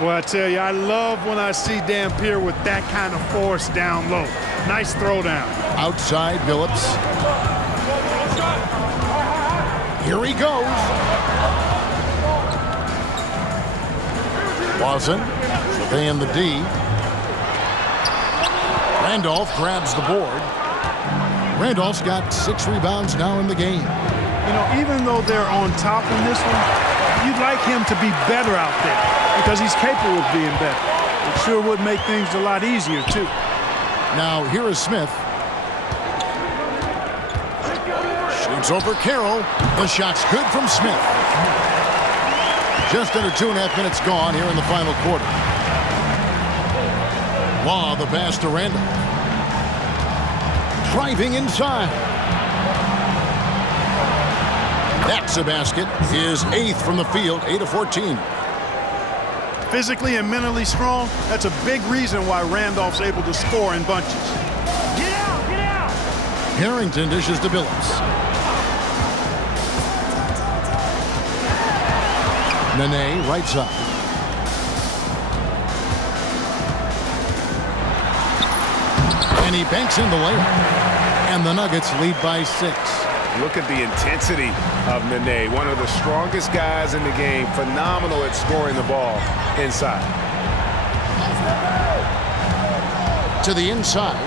Well, I tell you, I love when I see Dampier with that kind of force down low. Nice throw down. Outside, Billups. Here he goes. Lawson surveying the D. Randolph grabs the board. Randolph's got 6 rebounds now in the game. You know, even though they're on top in this one, you'd like him to be better out there because he's capable of being better. It sure would make things a lot easier, too. Now, here is Smith. Shoots over Carroll. The shot's good from Smith. Just under 2.5 minutes gone here in the final quarter. Law, the pass to Randall. Driving inside. That's a basket. His 8th from the field, 8 of 14. Physically and mentally strong, that's a big reason why Randolph's able to score in bunches. Get out! Get out! Harrington dishes to Billups. Nene, right side. And he banks in the layup. And the Nuggets lead by 6. Look at the intensity of Nene, one of the strongest guys in the game, phenomenal at scoring the ball inside. To the inside.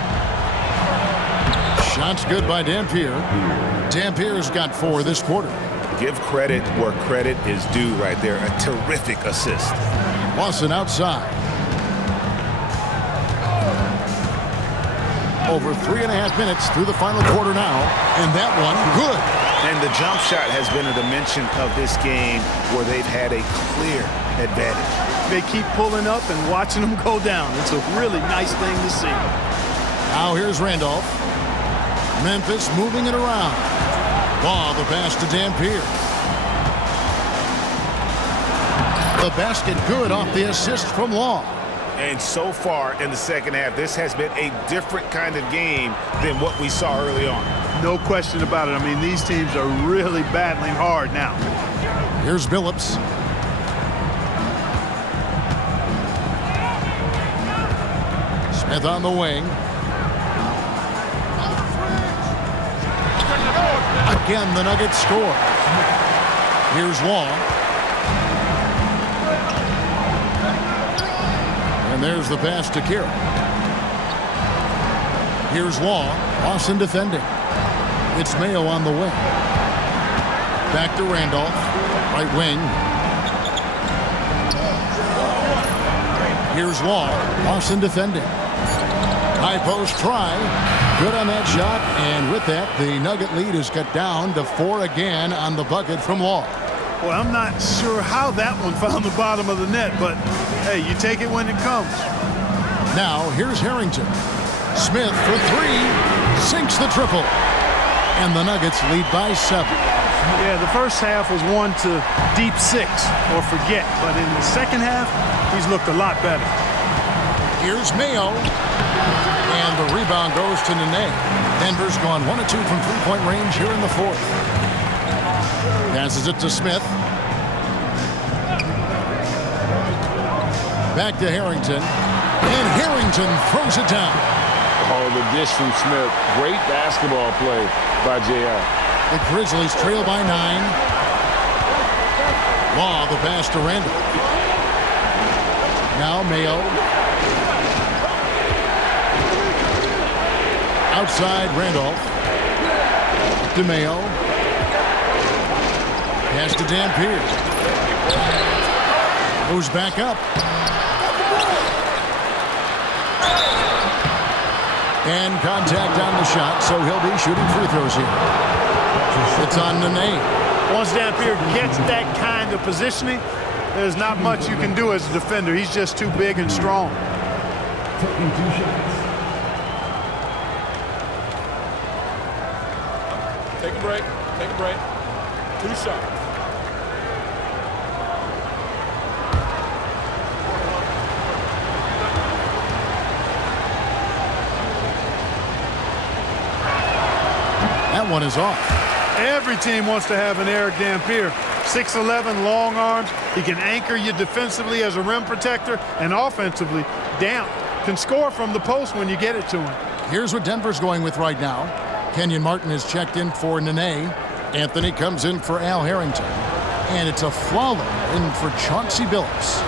Shot's good by Dampier. Dampier's got 4 this quarter. Give credit where credit is due right there. A terrific assist. Lawson outside. Over 3.5 minutes through the final quarter now, and that one good. And the jump shot has been a dimension of this game where they've had a clear advantage. They keep pulling up and watching them go down. It's a really nice thing to see. Now here's Randolph. Memphis moving it around. Law, the pass to Dampier. The basket good off the assist from Law. And so far in the second half, this has been a different kind of game than what we saw early on. No question about it. I mean, these teams are really battling hard now. Here's Billups. Smith on the wing. Again, the Nuggets score. Here's Law. And there's the pass to Carroll. Here's Law. Lawson defending. It's Mayo on the wing. Back to Randolph. Right wing. Here's Law. Lawson defending. High post try. Good on that shot. And with that, the Nugget lead is cut down to 4 again on the bucket from Law. Well, I'm not sure how that one found the bottom of the net, but hey, you take it when it comes. Now, here's Harrington. Smith for 3. Sinks the triple. And the Nuggets lead by 7. Yeah, the first half was one to deep 6 or forget. But in the second half, he's looked a lot better. Here's Mayo. And the rebound goes to Nene. Denver's gone 1 of 2 from three-point range here in the 4th. Passes it to Smith. Back to Harrington. And Harrington throws it down. Oh, the dish from Smith. Great basketball play by J.R. The Grizzlies trail by 9. Law, the pass to Randall. Now Mayo. Outside Randolph. To Mayo. Pass to Dampier. Goes back up. And contact on the shot, so he'll be shooting free throws here. It's on Nene. Once Dampier gets that kind of positioning, there's not much you can do as a defender. He's just too big and strong. Taking 2 shots. Take a break. Take a break. 2 shots. That one is off. Every team wants to have an Eric Dampier. 6'11", long arms. He can anchor you defensively as a rim protector and offensively. Damp. Can score from the post when you get it to him. Here's what Denver's going with right now. Kenyon Martin is checked in for Nene. Anthony comes in for Al Harrington. And it's a Flalo in for Chauncey Billups.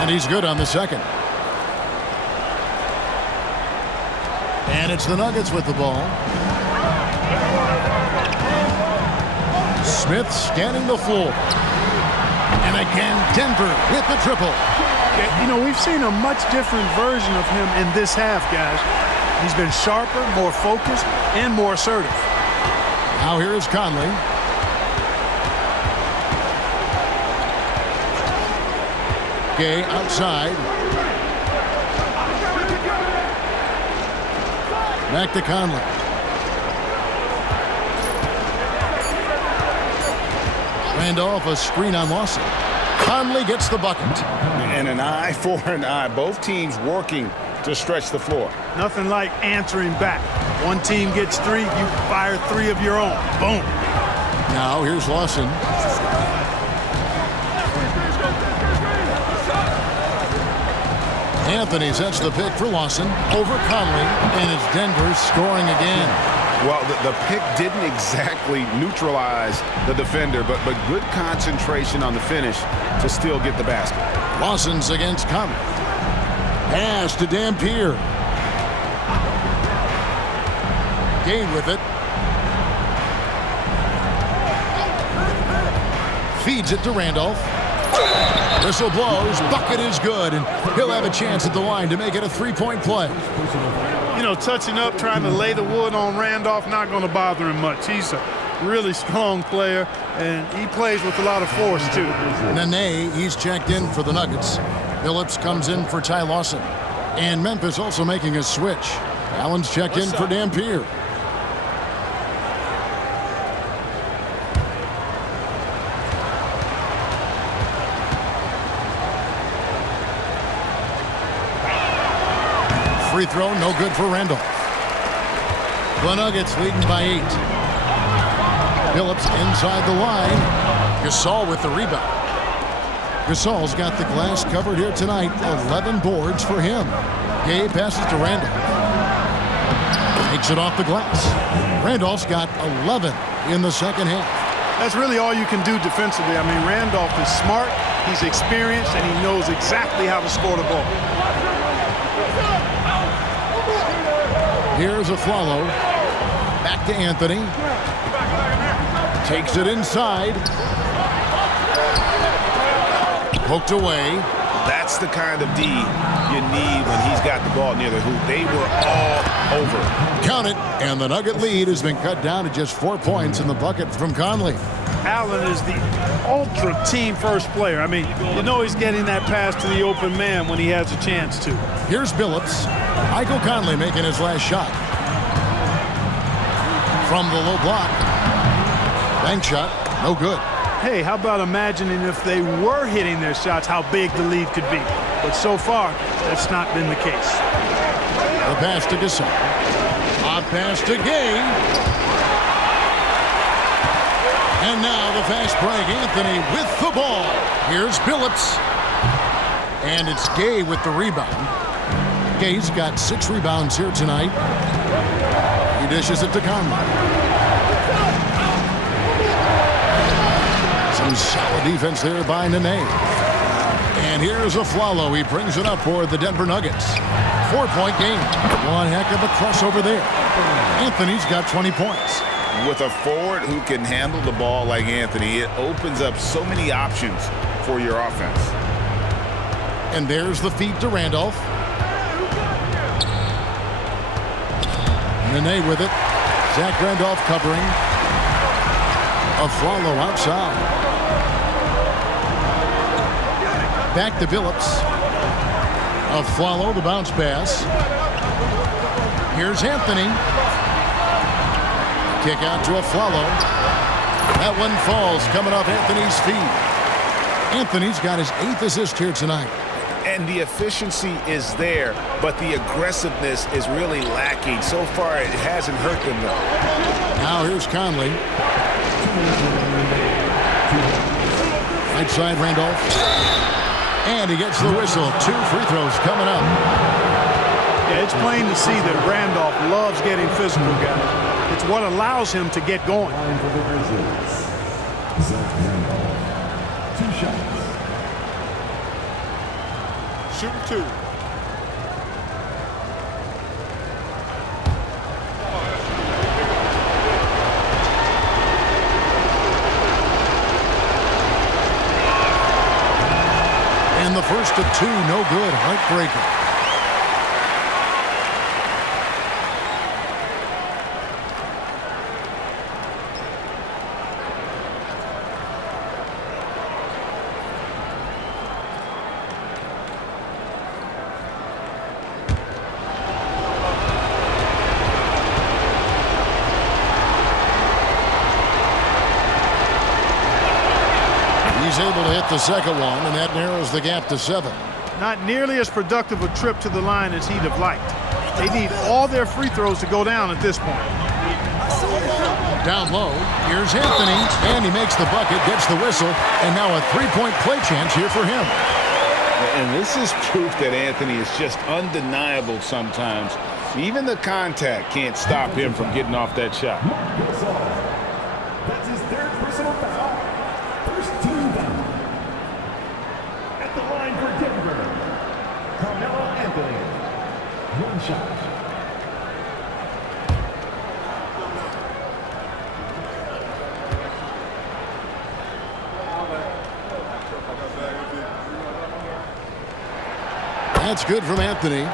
And he's good on the second. And it's the Nuggets with the ball. Smith scanning the floor. And again, Denver with the triple. Yeah, you know, we've seen a much different version of him in this half, guys. He's been sharper, more focused, and more assertive. Now here is Conley. Gay outside. Back to Conley. Randolph, a screen on Lawson. Conley gets the bucket. And an eye for an eye. Both teams working to stretch the floor. Nothing like answering back. One team gets 3, you fire 3 of your own. Boom. Now here's Lawson. Anthony sets the pick for Lawson over Conley, and it's Denver scoring again. Well, the pick didn't exactly neutralize the defender, but good concentration on the finish to still get the basket. Lawson's against Conley. Pass to Dampier. Gay with it. Feeds it to Randolph. Whistle blows. Bucket is good, and he'll have a chance at the line to make it a three-point play. You know, touching up, trying to lay the wood on Randolph, not going to bother him much. He's a really strong player, and he plays with a lot of force, too. Nene, he's checked in for the Nuggets. Billups comes in for Ty Lawson. And Memphis also making a switch. Allen's checked in for Dampier. Free throw, no good for Randolph. The Nuggets leading by 8. Billups inside the line. Gasol with the rebound. Gasol's got the glass covered here tonight. 11 boards for him. Gay passes to Randolph. Takes it off the glass. Randolph's got 11 in the second half. That's really all you can do defensively. I mean, Randolph is smart, he's experienced, and he knows exactly how to score the ball. Here's a Flalo. Back to Anthony. Takes it inside. Poked away. That's the kind of D you need when he's got the ball near the hoop. They were all over. Count it, and the Nugget lead has been cut down to just 4 points in the bucket from Conley. Allen is the ultra team first player. I mean, you know he's getting that pass to the open man when he has a chance to. Here's Billups. Michael Conley making his last shot. From the low block. Bank shot, no good. Hey, how about imagining if they were hitting their shots, how big the lead could be. But so far, that's not been the case. The pass to Gasol. A pass to Gay. And now the fast break. Anthony with the ball. Here's Billups. And it's Gay with the rebound. Gay's got 6 rebounds here tonight. He dishes it to Conley. Some solid defense there by Nene. And here's a Flalo. He brings it up for the Denver Nuggets. 4-point game. One heck of a crossover there. Anthony's got 20 points. With a forward who can handle the ball like Anthony, it opens up so many options for your offense. And there's the feed to Randolph. Nene with it. Zach Randolph covering. A Flalo outside. Back to Billups. A Flalo, the bounce pass. Here's Anthony. Kick out to a Flalo. That one falls coming off Anthony's feet. Anthony's got his 8th assist here tonight. And the efficiency is there, but the aggressiveness is really lacking. So far, it hasn't hurt them, though. Now here's Conley. Right side, Randolph. And he gets the whistle. 2 free throws coming up. Yeah, it's plain to see that Randolph loves getting physical, guys. It's what allows him to get going. For the Grizzlies. Zach Randolph. 2 shots. Shooting 2. And the first of 2, no good. Heartbreaker. He's able to hit the second one, and that narrows the gap to 7. Not nearly as productive a trip to the line as he'd have liked. They need all their free throws to go down at this point. Down low, here's Anthony, and he makes the bucket, gets the whistle, and now a 3-point play chance here for him. And this is proof that Anthony is just undeniable sometimes. Even the contact can't stop him from getting off that shot. That's his 3rd personal foul. First team foul. At the line for Denver, Carmelo Anthony. 1 shot. That's good from Anthony.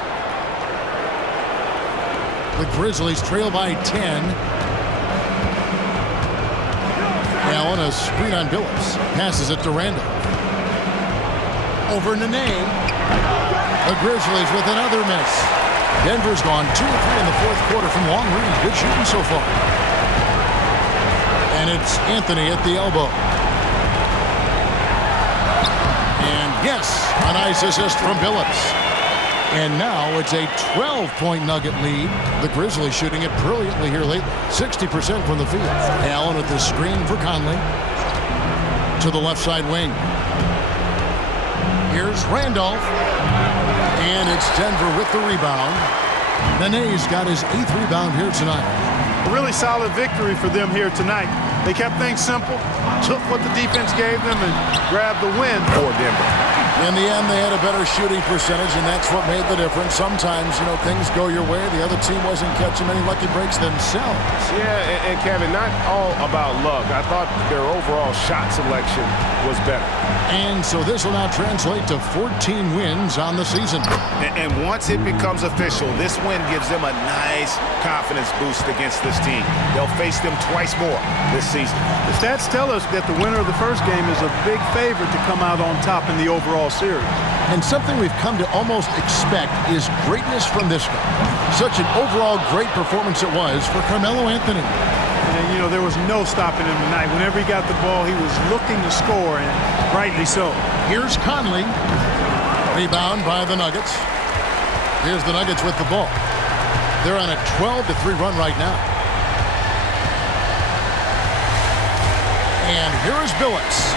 The Grizzlies trail by 10. Allen, a screen on Billups. Passes it to Randall. Over Nene. The Grizzlies with another miss. Denver's gone 2 of 3 in the 4th quarter from long range. Good shooting so far. And it's Anthony at the elbow. And yes, a nice assist from Billups. And now it's a 12-point Nugget lead. The Grizzlies shooting it brilliantly here lately. 60% from the field. Allen with the screen for Conley. To the left side wing. Here's Randolph. And it's Denver with the rebound. Nene's got his 8th rebound here tonight. A really solid victory for them here tonight. They kept things simple, took what the defense gave them, and grabbed the win for Denver. In the end, they had a better shooting percentage, and that's what made the difference. Sometimes, things go your way. The other team wasn't catching many lucky breaks themselves. Yeah, and Kevin, not all about luck. I thought their overall shot selection was better. And so this will now translate to 14 wins on the season. And once it becomes official, this win gives them a nice confidence boost against this team. They'll face them twice more this season. The stats tell us that the winner of the first game is a big favorite to come out on top in the overall series. And something we've come to almost expect is greatness from this guy. Such an overall great performance it was for Carmelo Anthony. And, there was no stopping him tonight. Whenever he got the ball, he was looking to score, and rightly so. Here's Conley. Rebound by the Nuggets. Here's the Nuggets with the ball. They're on a 12-3 run right now. And here is Billups.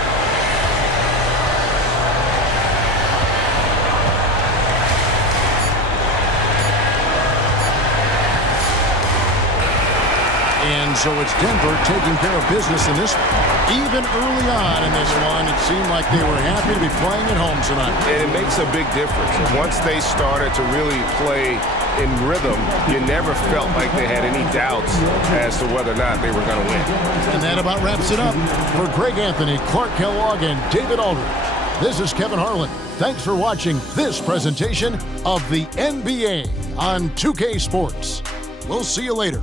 And so it's Denver taking care of business in this one. Even early on in this one, it seemed like they were happy to be playing at home tonight. And it makes a big difference. Once they started to really play in rhythm, you never felt like they had any doubts as to whether or not they were going to win. And that about wraps it up. For Greg Anthony, Clark Kellogg, and David Aldridge, this is Kevin Harlan. Thanks for watching this presentation of the NBA on 2K Sports. We'll see you later.